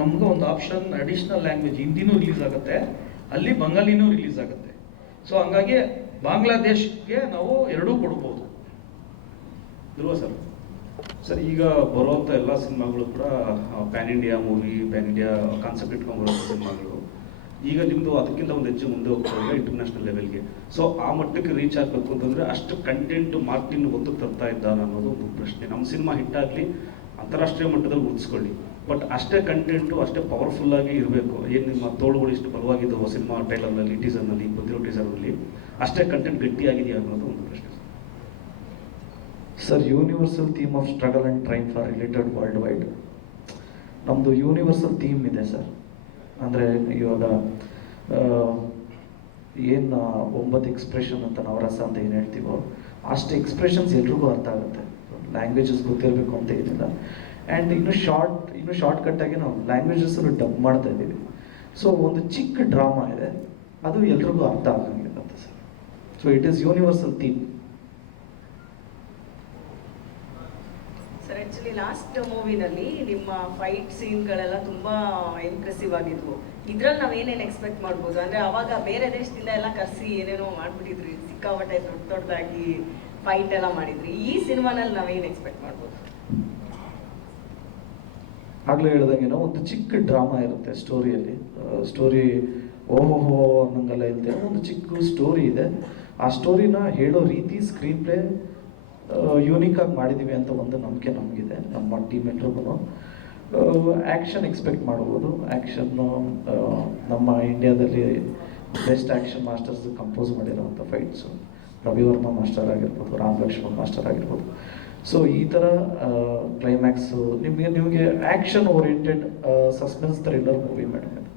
ನಮ್ಗೆ ಒಂದು ಆಪ್ಷನ್ ಅಡಿಷ್ನಲ್ ಲ್ಯಾಂಗ್ವೇಜ್ ಹಿಂದಿನೂ ರಿಲೀಸ್ ಆಗುತ್ತೆ, ಅಲ್ಲಿ ಬಂಗಾಲಿನೂ ರಿಲೀಸ್ ಆಗುತ್ತೆ. ಸೊ ಹಂಗಾಗಿ ಬಾಂಗ್ಲಾದೇಶ್ಗೆ ನಾವು ಎರಡೂ ಕೊಡ್ಬೋದು. ಧ್ರುವ ಸರ್, ಈಗ ಬರುವಂಥ ಎಲ್ಲ ಸಿನಿಮಾಗಳು ಕೂಡ PAN India movie, PAN India concept ಇಟ್ಕೊಂಡು ಬರುವಂಥ ಸಿನಿಮಾಗಳು. ಈಗ ನಿಮ್ಮದು ಅದಕ್ಕಿಂತ ಒಂದು ಹೆಚ್ಚು ಮುಂದೆ ಹೋಗ್ತಾ ಇದೆ ಇಂಟರ್ನ್ಯಾಷನಲ್ ಲೆವೆಲ್ಗೆ. ಸೊ ಆ ಮಟ್ಟಕ್ಕೆ ರೀಚ್ ಆಗಬೇಕು ಅಂತಂದರೆ ಅಷ್ಟು ಕಂಟೆಂಟ್ ಮಾರ್ಟಿನ್ ಒಂದು ತರ್ತಾ ಇದ್ದಾನೆ ಅನ್ನೋದು ಒಂದು ಪ್ರಶ್ನೆ. ನಮ್ಮ ಸಿನಿಮಾ ಹಿಟ್ ಆಗಲಿ, ಅಂತಾರಾಷ್ಟ್ರೀಯ ಮಟ್ಟದಲ್ಲಿ ಉಳಿಸ್ಕೊಳ್ಳಿ. ಬಟ್ ಅಷ್ಟೇ ಕಂಟೆಂಟು ಅಷ್ಟೇ ಪವರ್ಫುಲ್ಲಾಗಿ ಇರಬೇಕು. ಏನು ನಿಮ್ಮ ತೋಳುಗಳು ಇಷ್ಟು ಬಲವಾಗಿದ್ದವು ಸಿನಿಮಾ ಟ್ರೈಲರ್ನಲ್ಲಿ, ಟೀಸರ್ನಲ್ಲಿ, ಬಂದಿರೋ ಟೀಸರ್ನಲ್ಲಿ ಅಷ್ಟೇ ಕಂಟೆಂಟ್ ಗಟ್ಟಿಯಾಗಿದೆಯಾ ಅನ್ನೋದು ಒಂದು ಪ್ರಶ್ನೆ. Sir, universal theme of struggle and train for related world wide ನಮ್ಮದು ಯೂನಿವರ್ಸಲ್ ಥೀಮ್ ಇದೆ ಸರ್. ಅಂದರೆ ಇವಾಗ ಏನು 9 ಎಕ್ಸ್ಪ್ರೆಷನ್ ಅಂತ ನವರಸ ಅಂತ ಏನು ಹೇಳ್ತೀವೋ ಅಷ್ಟು ಎಕ್ಸ್ಪ್ರೆಷನ್ಸ್ ಎಲ್ರಿಗೂ ಅರ್ಥ ಆಗುತ್ತೆ. ಲ್ಯಾಂಗ್ವೇಜಸ್ ಗೊತ್ತಿರಬೇಕು ಅಂತ ಏನಿಲ್ಲ. ಆ್ಯಂಡ್ ಇನ್ನೂ ಶಾರ್ಟ್ಕಟ್ಟಾಗಿ ನಾವು ಲ್ಯಾಂಗ್ವೇಜಸ್ಸನ್ನು ಡಬ್ ಮಾಡ್ತಾ ಇದ್ದೀವಿ. ಸೊ ಒಂದು ಚಿಕ್ಕ ಡ್ರಾಮಾ ಇದೆ, ಅದು ಎಲ್ರಿಗೂ ಅರ್ಥ ಆಗಂಗಿರುತ್ತೆ sir. So it is universal theme. Sir, actually last ಮೂವಿನಲ್ಲಿ ನಿಮ್ಮ ಫೈಟ್ ಸೀನ್ಗಳೆಲ್ಲ ತುಂಬ ಇಂಪ್ರೆಸಿವ್ ಆಗಿದ್ವು. ಇದ್ರಲ್ಲಿ ನಾವು ಏನೇನು ಎಕ್ಸ್ಪೆಕ್ಟ್ ಮಾಡ್ಬೋದು? ಅಂದರೆ ಅವಾಗ ಬೇರೆ ದೇಶದಿಂದ ಎಲ್ಲ ಕರೆಸಿ ಏನೇನೋ ಮಾಡಿಬಿಟ್ಟಿದ್ರಿ, ಸಿಕ್ಕಾಪಟ್ಟೆ ದೊಡ್ಡದಾಗಿ ಫೈಟ್ ಎಲ್ಲ ಮಾಡಿದ್ರಿ. ಈ ಸಿನಿಮಾನಲ್ಲಿ ನಾವೇನು ಎಕ್ಸ್ಪೆಕ್ಟ್ ಮಾಡ್ಬೋದು? ಆಗಲೇ ಹೇಳ್ದಂಗೆನೋ ಒಂದು ಚಿಕ್ಕ ಡ್ರಾಮಾ ಇರುತ್ತೆ ಸ್ಟೋರಿಯಲ್ಲಿ. ಸ್ಟೋರಿ ಓಹೋ ಅನ್ನಂಗೆಲ್ಲ ಇರುತ್ತೆ. ಒಂದು ಚಿಕ್ಕ ಸ್ಟೋರಿ ಇದೆ. ಆ ಸ್ಟೋರಿನ ಹೇಳೋ ರೀತಿ, ಸ್ಕ್ರೀನ್ ಪ್ಲೇ ಯೂನಿಕಾಗಿ ಮಾಡಿದ್ದೀವಿ ಅಂತ ಒಂದು ನಂಬಿಕೆ ನಮಗಿದೆ, ನಮ್ಮ ಟೀಮ್ ಎಲ್ರಿಗೂ. ಆ್ಯಕ್ಷನ್ ಎಕ್ಸ್ಪೆಕ್ಟ್ ಮಾಡ್ಬೋದು. ಆ್ಯಕ್ಷನ್ನು ನಮ್ಮ ಇಂಡಿಯಾದಲ್ಲಿ ಬೆಸ್ಟ್ ಆ್ಯಕ್ಷನ್ ಮಾಸ್ಟರ್ಸ್ ಕಂಪೋಸ್ ಮಾಡಿರೋವಂಥ ಫೈಟ್ಸು ರವಿವರ್ಮ ಮಾಸ್ಟರ್ ಆಗಿರ್ಬೋದು, ರಾಮ್ ಲಕ್ಷ್ಮಣ್ ಮಾಸ್ಟರ್ ಆಗಿರ್ಬೋದು. ಸೊ ಈ ಥರ ಕ್ಲೈಮ್ಯಾಕ್ಸು ನಿಮಗೆ action oriented suspense thriller movie madam.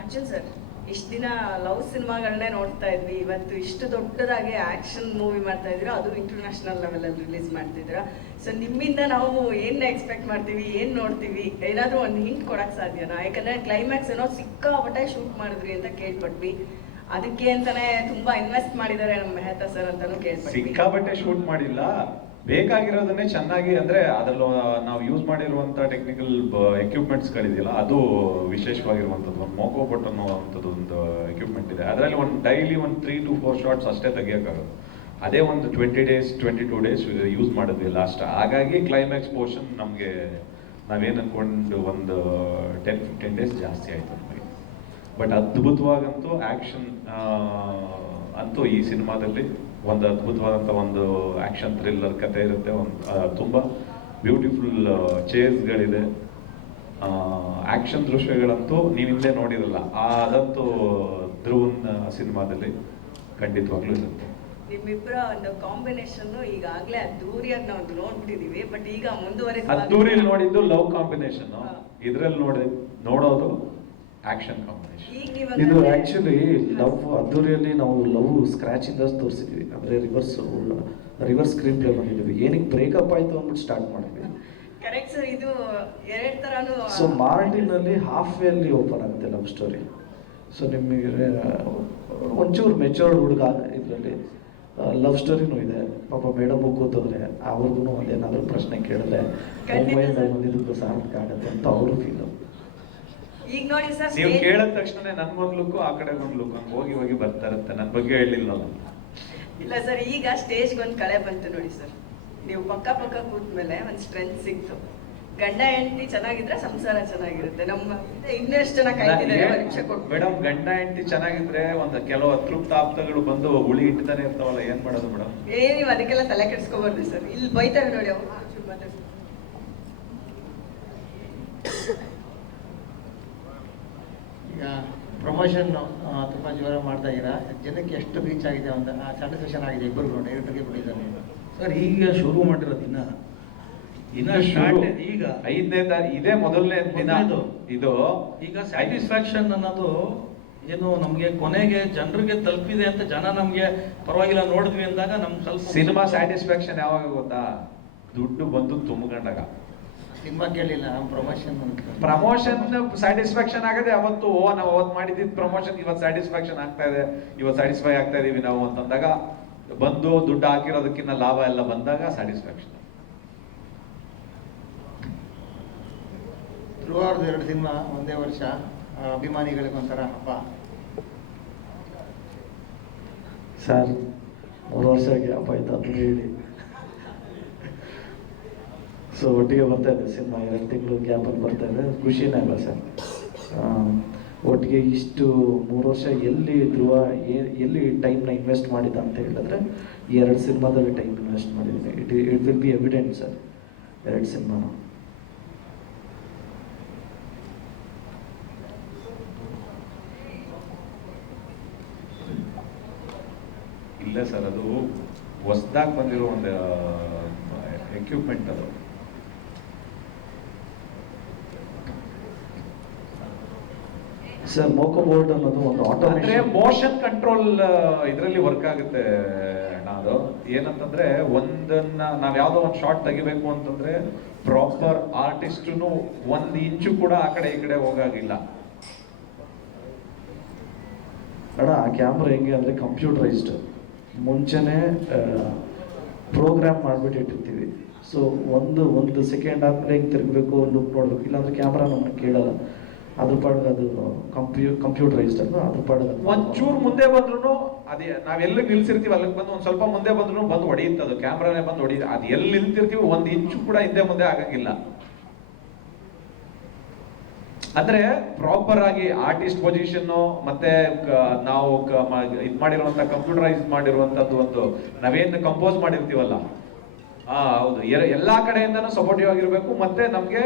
Arjun sir, ಇಷ್ಟು ದಿನ ಲವ್ ಸಿನಿಮಾಗಳನ್ನೇ ನೋಡ್ತಾ ಇದ್ವಿ, ಇವತ್ತು ಇಷ್ಟು ದೊಡ್ಡದಾಗಿ ಆ್ಯಕ್ಷನ್ ಮೂವಿ ಮಾಡ್ತಾ ಇದ್ದೀರಾ, ಅದು ಇಂಟರ್ನ್ಯಾಷನಲ್ ಲೆವೆಲಲ್ಲಿ ರಿಲೀಸ್ ಮಾಡ್ತಿದ್ದೀರಾ. ಸೊ ನಿಮ್ಮಿಂದ ನಾವು ಏನು ಎಕ್ಸ್ಪೆಕ್ಟ್ ಮಾಡ್ತೀವಿ, ಏನು ನೋಡ್ತೀವಿ, ಏನಾದರೂ ಒಂದು ಹಿಂಟ್ ಕೊಡೋಕ್ಕೆ ಸಾಧ್ಯನಾ? ಯಾಕಂದರೆ ಕ್ಲೈಮ್ಯಾಕ್ಸ್ ಏನೋ ಸಿಕ್ಕಾಪಟ್ಟೆ ಶೂಟ್ ಮಾಡಿದ್ರಿ ಅಂತ ಕೇಳ್ಪಟ್ವಿ. ಅದಕ್ಕೆ ಅಂತಾನೆ ತುಂಬಾ ಇನ್ವೆಸ್ಟ್ ಮಾಡಿದ್ದಾರೆ ನಮ್ಮ ಮೆಹತಾ ಸರ್ ಅಂತಾನು ಕೇಳ್ಪಟ್ವಿ. ಸಿಕ್ಕಾಪಟ್ಟೆ ಶೂಟ್ ಮಾಡಿಲ್ಲ, ಬೇಕಾಗಿರೋದನ್ನೇ ಚೆನ್ನಾಗಿ, ಅಂದ್ರೆ ಅದ್ರಲ್ಲಿ ನಾವು ಯೂಸ್ ಮಾಡಿರುವಂತ ಟೆಕ್ನಿಕಲ್ ಎಕ್ವಿಪ್ಮೆಂಟ್ಸ್ಗಳಿದೆಯಲ್ಲ ಅದು ವಿಶೇಷವಾಗಿರುವಂಥದ್ದು. ಒಂದು ಮೋಕೋ ಬಟ್ ಅನ್ನುವಂಥದ್ದು ಒಂದು ಎಕ್ವಿಪ್ಮೆಂಟ್ ಇದೆ. ಅದರಲ್ಲಿ ಒಂದು ಡೈಲಿ ಒಂದು 3 to 4 ಶಾರ್ಟ್ಸ್ ಅಷ್ಟೇ ತೆಗಿಯೋಕ್ಕಾಗೋದು. ಅದೇ ಒಂದು 20 days 22 days ಯೂಸ್ ಮಾಡಿದ್ವಿ ಲಾಸ್ಟ್. ಹಾಗಾಗಿ ಕ್ಲೈಮ್ಯಾಕ್ಸ್ ಪೋರ್ಷನ್ ನಮಗೆ ನಾವೇನು ಅನ್ಕೊಂಡು ಒಂದು 10-15 days ಜಾಸ್ತಿ ಆಯ್ತು ನಮಗೆ. ಬಟ್ ಅದ್ಭುತವಾಗಂತೂ ಆ್ಯಕ್ಷನ್ ಅಂತೂ ಈ ಸಿನಿಮಾದಲ್ಲಿ ಒಂದು ಅದ್ಭುತವಾದಂಥ ಒಂದು ಆ್ಯಕ್ಷನ್ ಥ್ರಿಲ್ಲರ್ ಕಥೆ ಇರುತ್ತೆ. ಒಂದು ತುಂಬ ಬ್ಯೂಟಿಫುಲ್ ಚೇಸ್ಗಳಿದೆ. ಆ್ಯಕ್ಷನ್ ದೃಶ್ಯಗಳಂತೂ ನೀವು ಹಿಂದೆ ನೋಡಿರಲ್ಲ, ಅದಂತೂ ಧ್ರುವನ್ ಸಿನಿಮಾದಲ್ಲಿ ಖಂಡಿತವಾಗ್ಲೂ ಇರುತ್ತೆ. ನಿಮ್ಮಿಬ್ಬರ ಒಂದು ಕಾಂಬಿನೇಷನ್ ಈಗಾಗಲೇ ಅದ್ದೂರಿಯಾಗಿ ನಾವು ನೋಡ್ಬಿಟ್ಟಿದೀವಿ, ಬಟ್ ಈಗ ಅದ್ದೂರಿಯಲ್ಲಿ ನೋಡಿದ್ದು ಲವ್ ಕಾಂಬಿನೇಷನ್, ಇದ್ರಲ್ಲಿ ನೋಡೋದು ಆಕ್ಷನ್ ಕಾಂಬಿನೇಷನ್. ಇದು ಆ್ಯಕ್ಚುಲಿ ಲವ್ ಅದ್ದೂರಿಯಲ್ಲಿ ನಾವು ಲವ್ ಸ್ಕ್ರ್ಯಾಚಿಂದ ತೋರಿಸಿದ್ವಿ. ಅಂದರೆ ರಿವರ್ಸ್ ಸ್ಕ್ರೀನ್ ಪ್ಲೇ ಮಾಡಿದ್ವಿ. ಏನಕ್ಕೆ ಬ್ರೇಕಪ್ ಆಯಿತು ಅಂದ್ಬಿಟ್ಟು ಸ್ಟಾರ್ಟ್ ಮಾಡಿದ್ವಿ. ಕರೆಕ್ಟ್ ಸರ್, ಇದು ಎರಡು ಥರನೂ. ಸೊ ಮಾರ್ಟಿನಲ್ಲಿ ಹಾಫ್ ವೇಯಲ್ಲಿ ಓಪನ್ ಆಗುತ್ತೆ ಲವ್ ಸ್ಟೋರಿ. ಸೊ ನಿಮಗೆ ಒಂಚೂರು ಮೆಚೂರ್ಡ್ ಹುಡುಗ ಇದರಲ್ಲಿ ಲವ್ ಸ್ಟೋರಿನೂ ಇದೆ. ಪಾಪ ಮೇಡಮ್ ಕೂತಂದ್ರೆ ಅವ್ರಿಗೂ ಒಂದೇನಾದರೂ ಪ್ರಶ್ನೆ ಕೇಳಿದ್ರೆ ಮುಂಬೈಯಿಂದ ಬಂದಿದ್ದಕ್ಕೂ ಸಾರ್ಥಕ ಆಗುತ್ತೆ ಅಂತ ಅವರು ಫೀಲ್. ಈಗ ನೋಡಿ ಸರ್, ನೀವು ಕೇಳಿದ ತಕ್ಷಣ ನನ್ಗೊಂದು ಲುಕ್ಕು ಆ ಕಡೆ ಒಂದು ಲುಕ್ ಹಂಗೆ ಹೋಗಿ ಬರ್ತಾ ಇರುತ್ತೆ. ನನ್ನ ಬಗ್ಗೆ ಹೇಳಿಲ್ಲಲ್ಲ. ಇಲ್ಲ ಸರ್, ಈಗ ಸ್ಟೇಜ್ಗೆ ಒಂದು ಕಳೆ ಬಂತು ನೋಡಿ ಸರ್. ನೀವು ಪಕ್ಕ ಕೂತ್ಮೇಲೆ ಒಂದು ಸ್ಟ್ರೆಂತ್ ಸಿಕ್ತು. ಗಂಡ ಹೆಂಡತಿ ಚೆನ್ನಾಗಿದ್ರೆ ಸಂಸಾರ ಚೆನ್ನಾಗಿರುತ್ತೆ. ನಮ್ಮ ಇನ್ನೆಷ್ಟು ಜನ ಕಾಯ್ತಿದ್ದಾರೆ ಪರೀಕ್ಷೆ ಕೊಟ್ಟು. ಮೇಡಮ್, ಗಂಡ ಹೆಂಡತಿ ಚೆನ್ನಾಗಿದ್ರೆ ಒಂದು ಕೆಲವು ಅತೃಪ್ತ ಆಪ್ತಗಳು ಬಂದು ಹುಳಿ ಇಡ್ತಾನೆ ಇರ್ತಾವಲ್ಲ, ಏನ್ ಮಾಡೋದು ಮೇಡಮ್? ನೀವು ಅದಕ್ಕೆಲ್ಲ ತಲೆ ಕೆಡಿಸ್ಕೋಬಾರ್ದು ಸರ್. ಇಲ್ಲಿ ಬೈತಾರೆ ನೋಡಿ ಅವ್ರು. ಈಗ ಪ್ರಮೋಷನ್ ತುಂಬ ಜೋರ ಮಾಡ್ತಾ ಇದ್ದೀರಾ, ಜನಕ್ಕೆ ಎಷ್ಟು ರೀಚ್ ಆಗಿದೆ ಅಂತ ಸ್ಯಾಟಿಸ್ಫ್ಯಾಕ್ಷನ್ ಆಗಿದೆ? ಇಬ್ಬರು ಡೈರೆಕ್ಟರ್ಗೆ ಕೊಟ್ಟಿದ್ದಾರೆ ಸರ್. ಈಗ ಶುರು ಮಾಡಿರೋದು ಇನ್ನ ಸ್ಟಾರ್ಟ್. ಈಗ 5ನೇ ತಾರೀಕು ಇದೇ ಮೊದಲನೇ ದಿನ ಇದು. ಈಗ ಸ್ಯಾಟಿಸ್ಫ್ಯಾಕ್ಷನ್ ಅನ್ನೋದು ಏನು ನಮಗೆ ಕೊನೆಗೆ ಜನರಿಗೆ ತಲುಪಿದೆ ಅಂತ ಜನ ನಮಗೆ ಪರವಾಗಿಲ್ಲ ನೋಡಿದ್ವಿ ಅಂದಾಗ ನಮ್ಗೆ ಸ್ವಲ್ಪ ಸಿನಿಮಾ ಸ್ಯಾಟಿಸ್ಫ್ಯಾಕ್ಷನ್ ಯಾವಾಗ ಗೊತ್ತಾ? ದುಡ್ಡು ಬಂದು ತುಂಬಿಕೊಂಡಾಗ. ಸಿನಿಮಾ ಕೇಳಿಲ್ಲ, ನಮ್ಮ ಪ್ರಮೋಷನ್ ಸ್ಯಾಟಿಸ್ಫ್ಯಾಕ್ಷನ್ ಆಗದೆ ಅವತ್ತು ನಾವು ಅವತ್ತು ಮಾಡಿದ್ದು ಪ್ರಮೋಷನ್ ಇವತ್ತು ಸ್ಯಾಟಿಸ್ಫ್ಯಾಕ್ಷನ್ ಆಗ್ತಾ ಇದೆ, ಇವತ್ತು ಸ್ಯಾಟಿಸ್ಫೈ ಆಗ್ತಾ ಇದೀವಿ ನಾವು ಅಂತಂದಾಗ, ಬಂದು ದುಡ್ಡು ಹಾಕಿರೋದಕ್ಕಿಂತ ಲಾಭ ಎಲ್ಲ ಬಂದಾಗ ಸ್ಯಾಟಿಸ್ಫ್ಯಾಕ್ಷನ್. ಧ್ರುವವ್ರದ್ದು 2 ಸಿನಿಮಾ ಒಂದೇ ವರ್ಷ, ಅಭಿಮಾನಿಗಳಿಗೆ ಒಂಥರ ಹಬ್ಬ. ಸರ್ 3 ವರ್ಷ ಗ್ಯಾಪ್ ಆಯ್ತು ಅಂತ ಹೇಳಿ. ಸೊ ಒಟ್ಟಿಗೆ ಬರ್ತಾ ಇದೆ ಸಿನಿಮಾ, 2 ತಿಂಗಳು ಗ್ಯಾಪಲ್ಲಿ ಬರ್ತಾ ಇದೆ. ಖುಷಿನೇ ಅಲ್ಲ ಸರ್. ಒಟ್ಟಿಗೆ ಇಷ್ಟು 3 ವರ್ಷ ಎಲ್ಲಿ ಧ್ರುವ ಎಲ್ಲಿ ಟೈಮ್ನ ಇನ್ವೆಸ್ಟ್ ಮಾಡಿದ್ದ ಅಂತ ಹೇಳಿದ್ರೆ 2 ಸಿನಿಮಾದಲ್ಲಿ ಟೈಮ್ ಇನ್ವೆಸ್ಟ್ ಮಾಡಿದ್ದೀನಿ. It will be evident sir. 2 ಸಿನಿಮಾನ ಇದೆ ಸರ್, ಅದು ಹೊಸ್ದಾಗಿ ಬಂದಿರೋ ಒಂದು ಎಕ್ವಿಪ್ಮೆಂಟ್ ಅದು. ಸರ್ ಮೋಕೋ ಬೋರ್ಡ್ ಅನ್ನೋದು ಒಂದು ಅಂದ್ರೆ ಆಟೋಮೇಷನ್. ಮೋಷನ್ ಕಂಟ್ರೋಲ್ ಇದರಲ್ಲಿ ವರ್ಕ್ ಆಗುತ್ತೆ ಅಣ್ಣ. ಅದು ಏನಂತಂದ್ರೆ ಒಂದನ್ನ ನಾವ್ ಯಾವ್ದೋ ಒಂದು ಶಾಟ್ ತೆಗಿಬೇಕು ಅಂತಂದ್ರೆ ಪ್ರಾಪರ್ ಆರ್ಟಿಸ್ಟ್ನು 1 ಇಂಚು ಕೂಡ ಆ ಕಡೆ ಈ ಕಡೆ ಹೋಗಾಗಿಲ್ಲ. ಅಣ್ಣ ಆ ಕ್ಯಾಮ್ರಾ ಹೆಂಗೆ ಅಂದರೆ ಕಂಪ್ಯೂಟರೈಸ್ಡ್, ಮುಂಚೆನೇ ಪ್ರೋಗ್ರಾಮ್ ಮಾಡಿಬಿಟ್ಟಿರ್ತೀವಿ. ಸೊ ಒಂದು ಸೆಕೆಂಡ್ ಆದಮೇಲೆ ಹೆಂಗೆ ತಿರುಗಬೇಕು, ಲುಕ್ ನೋಡಬೇಕು, ಇಲ್ಲಾಂದ್ರೆ ಕ್ಯಾಮ್ರಾ ನಮ್ಮನ್ನು ಕೇಳಲ್ಲ. ಅದ್ರ ಪಾಡಿಗೆ ಅದು ಕಂಪ್ಯೂಟರೈಸ್ಡ್ ಅಲ್ಲ, ಅದ್ರ ಪಾಡಿಗೆ ಒಂಚೂರು ಮುಂದೆ ಬಂದ್ರು ಅದೇ ನಾವೆಲ್ಲ ನಿಲ್ಸಿರ್ತೀವಿ ಅಲ್ಲಿಗೆ ಬಂದು ಒಂದ್ ಸ್ವಲ್ಪ ಮುಂದೆ ಬಂದ್ರು ಬಂದು ಹೊಡೆಯುತ್ತೆ ಅದು, ಕ್ಯಾಮ್ರಾನೇ ಬಂದು ಹೊಡೆಯುತ್ತೆ. ಅದು ಎಲ್ಲಿ ನಿಲ್ತಿರ್ತೀವಿ 1 ಇಂಚು ಕೂಡ ಹಿಂದೆ ಮುಂದೆ ಆಗಂಗಿಲ್ಲ. ಅಂದ್ರೆ ಪ್ರಾಪರ್ ಆಗಿ ಆರ್ಟಿಸ್ಟ್ ಪೊಸಿಷನ್ ಮತ್ತೆ ನಾವು ಇದ್ ಮಾಡಿರುವಂತ ಕಂಪ್ಯೂಟರೈಸ್ ಮಾಡಿರುವಂತದ್ದು ಒಂದು ನಾವೇನ್ ಕಂಪೋಸ್ ಮಾಡಿರ್ತೀವಲ್ಲ, ಹೌದು, ಎಲ್ಲಾ ಕಡೆಯಿಂದನೂ ಸಪೋರ್ಟಿವ್ ಆಗಿರ್ಬೇಕು. ಮತ್ತೆ ನಮ್ಗೆ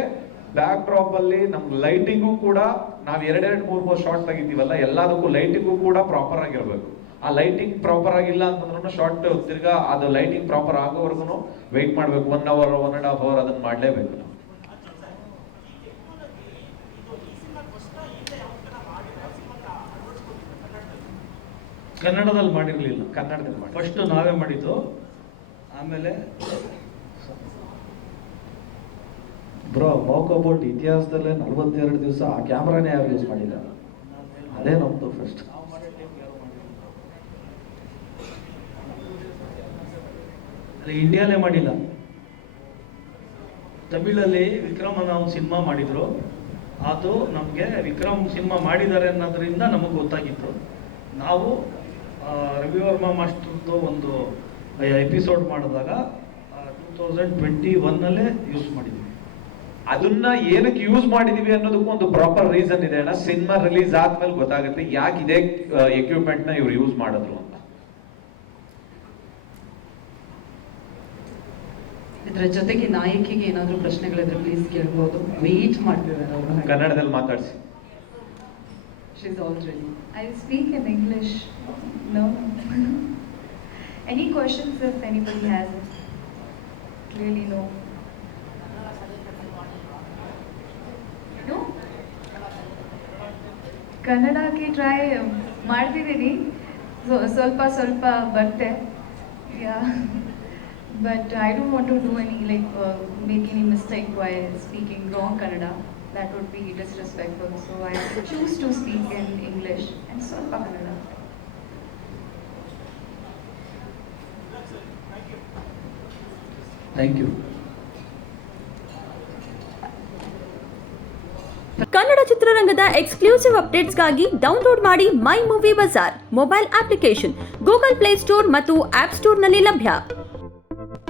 ಬ್ಯಾಕ್ ಡ್ರಾಪ್ ಅಲ್ಲಿ ನಮ್ ಲೈಟಿಂಗು ಕೂಡ ನಾವ್ 2-3 ಶಾರ್ಟ್ ತೆಗಿತೀವಲ್ಲ, ಎಲ್ಲದಕ್ಕೂ ಲೈಟಿಂಗು ಕೂಡ ಪ್ರಾಪರ್ ಆಗಿರ್ಬೇಕು. ಆ ಲೈಟಿಂಗ್ ಪ್ರಾಪರ್ ಆಗಿಲ್ಲ ಅಂತಂದ್ರೂ ಶಾರ್ಟ್ ತಿರ್ಗಾ ಅದು ಲೈಟಿಂಗ್ ಪ್ರಾಪರ್ ಆಗೋವರೆಗೂ ವೆಯ್ಟ್ ಮಾಡ್ಬೇಕು. 1 hour 1.5 hour ಅದನ್ನ ಮಾಡ್ಲೇಬೇಕು. ಕನ್ನಡದಲ್ಲಿ ಮಾಡಿರಲಿಲ್ಲ, ಕನ್ನಡದಲ್ಲಿ ಮಾಡಿ ಫಸ್ಟ್ ನಾವೇ ಮಾಡಿದ್ದು. ಆಮೇಲೆ ಬ್ರೋ ಮೋಕೋ ಬೋರ್ಡ್ ಇತಿಹಾಸದಲ್ಲೇ 42 ದಿವಸ ಆ ಕ್ಯಾಮ್ರಾನೇ ಯಾರು ಯೂಸ್ ಮಾಡಿಲ್ಲ. ಅದೇ ನಮ್ದು ಫಸ್ಟ್. ಅಲ್ಲಿ ಇಂಡಿಯಾಲೇ ಮಾಡಿಲ್ಲ, ತಮಿಳಲ್ಲಿ ವಿಕ್ರಮ್ ಅನ್ನೋ ಒಂದು ಸಿನಿಮಾ ಮಾಡಿದ್ರು. ಅದು ನಮಗೆ ವಿಕ್ರಮ್ ಸಿನಿಮಾ ಮಾಡಿದ್ದಾರೆ ಅನ್ನೋದ್ರಿಂದ ನಮಗೆ ಗೊತ್ತಾಗಿತ್ತು. ನಾವು ರವಿ ವರ್ಮಾ ಮಾಸ್ಟರ್ದು ಒಂದು ಎಪಿಸೋಡ್ ಮಾಡಿದಾಗ 2021 ಯೂಸ್ ಮಾಡಿದ್ವಿ. ಅದನ್ನ ಏನಕ್ಕೆ ಯೂಸ್ ಮಾಡಿದೀವಿ ಅನ್ನೋದಕ್ಕೂ ಒಂದು ಪ್ರಾಪರ್ ರೀಸನ್ ಇದೆ ಅಣ್ಣ. ಸಿನಿಮಾ ರಿಲೀಸ್ ಆದ್ಮೇಲೆ ಗೊತ್ತಾಗುತ್ತೆ ಯಾಕೆ ಇದೇ ಎಕ್ವಿಪ್ಮೆಂಟ್ ನ ಇವ್ರು ಯೂಸ್ ಮಾಡಿದ್ರು ಅಂತ. ಇದ್ರ ಜೊತೆಗೆ ನಾಯಕಿಗೆ ಏನಾದರೂ ಪ್ರಶ್ನೆಗಳಿದ್ರೆ ಪ್ಲೀಸ್ ಕೇಳ್ಬೋದು. ವೇಟ್ ಮಾಡ್ತಿದ್ದಾರೆ ಅವರು. ಕನ್ನಡದಲ್ಲಿ ಮಾತಾಡಿಸಿ. She is all ready. I speak in English. No. Any questions if anybody has it? Clearly no. No? ಕನ್ನಡಕ್ಕೆ ಟ್ರೈ ಮಾಡ್ತಿದ್ದೀನಿ, ಸ್ವಲ್ಪ ಬರುತ್ತೆ. Yeah. But I don't want to do any make any mistake while speaking wrong Kannada. That would be disrespectful. So I choose to speak in English and ಸ್ವಲ್ಪ Kannada. Thank you. ಕನ್ನಡ ಚಿತ್ರರಂಗದ ಎಕ್ಸ್ಕ್ಲೂಸಿವ್ ಅಪ್ಡೇಟ್ಸ್ಗಾಗಿ ಡೌನ್ಲೋಡ್ ಮಾಡಿ My Movie Bazaar mobile application Google Play Store ಮತ್ತು ಆಪ್ ಸ್ಟೋರ್ನಲ್ಲಿ ಲಭ್ಯ.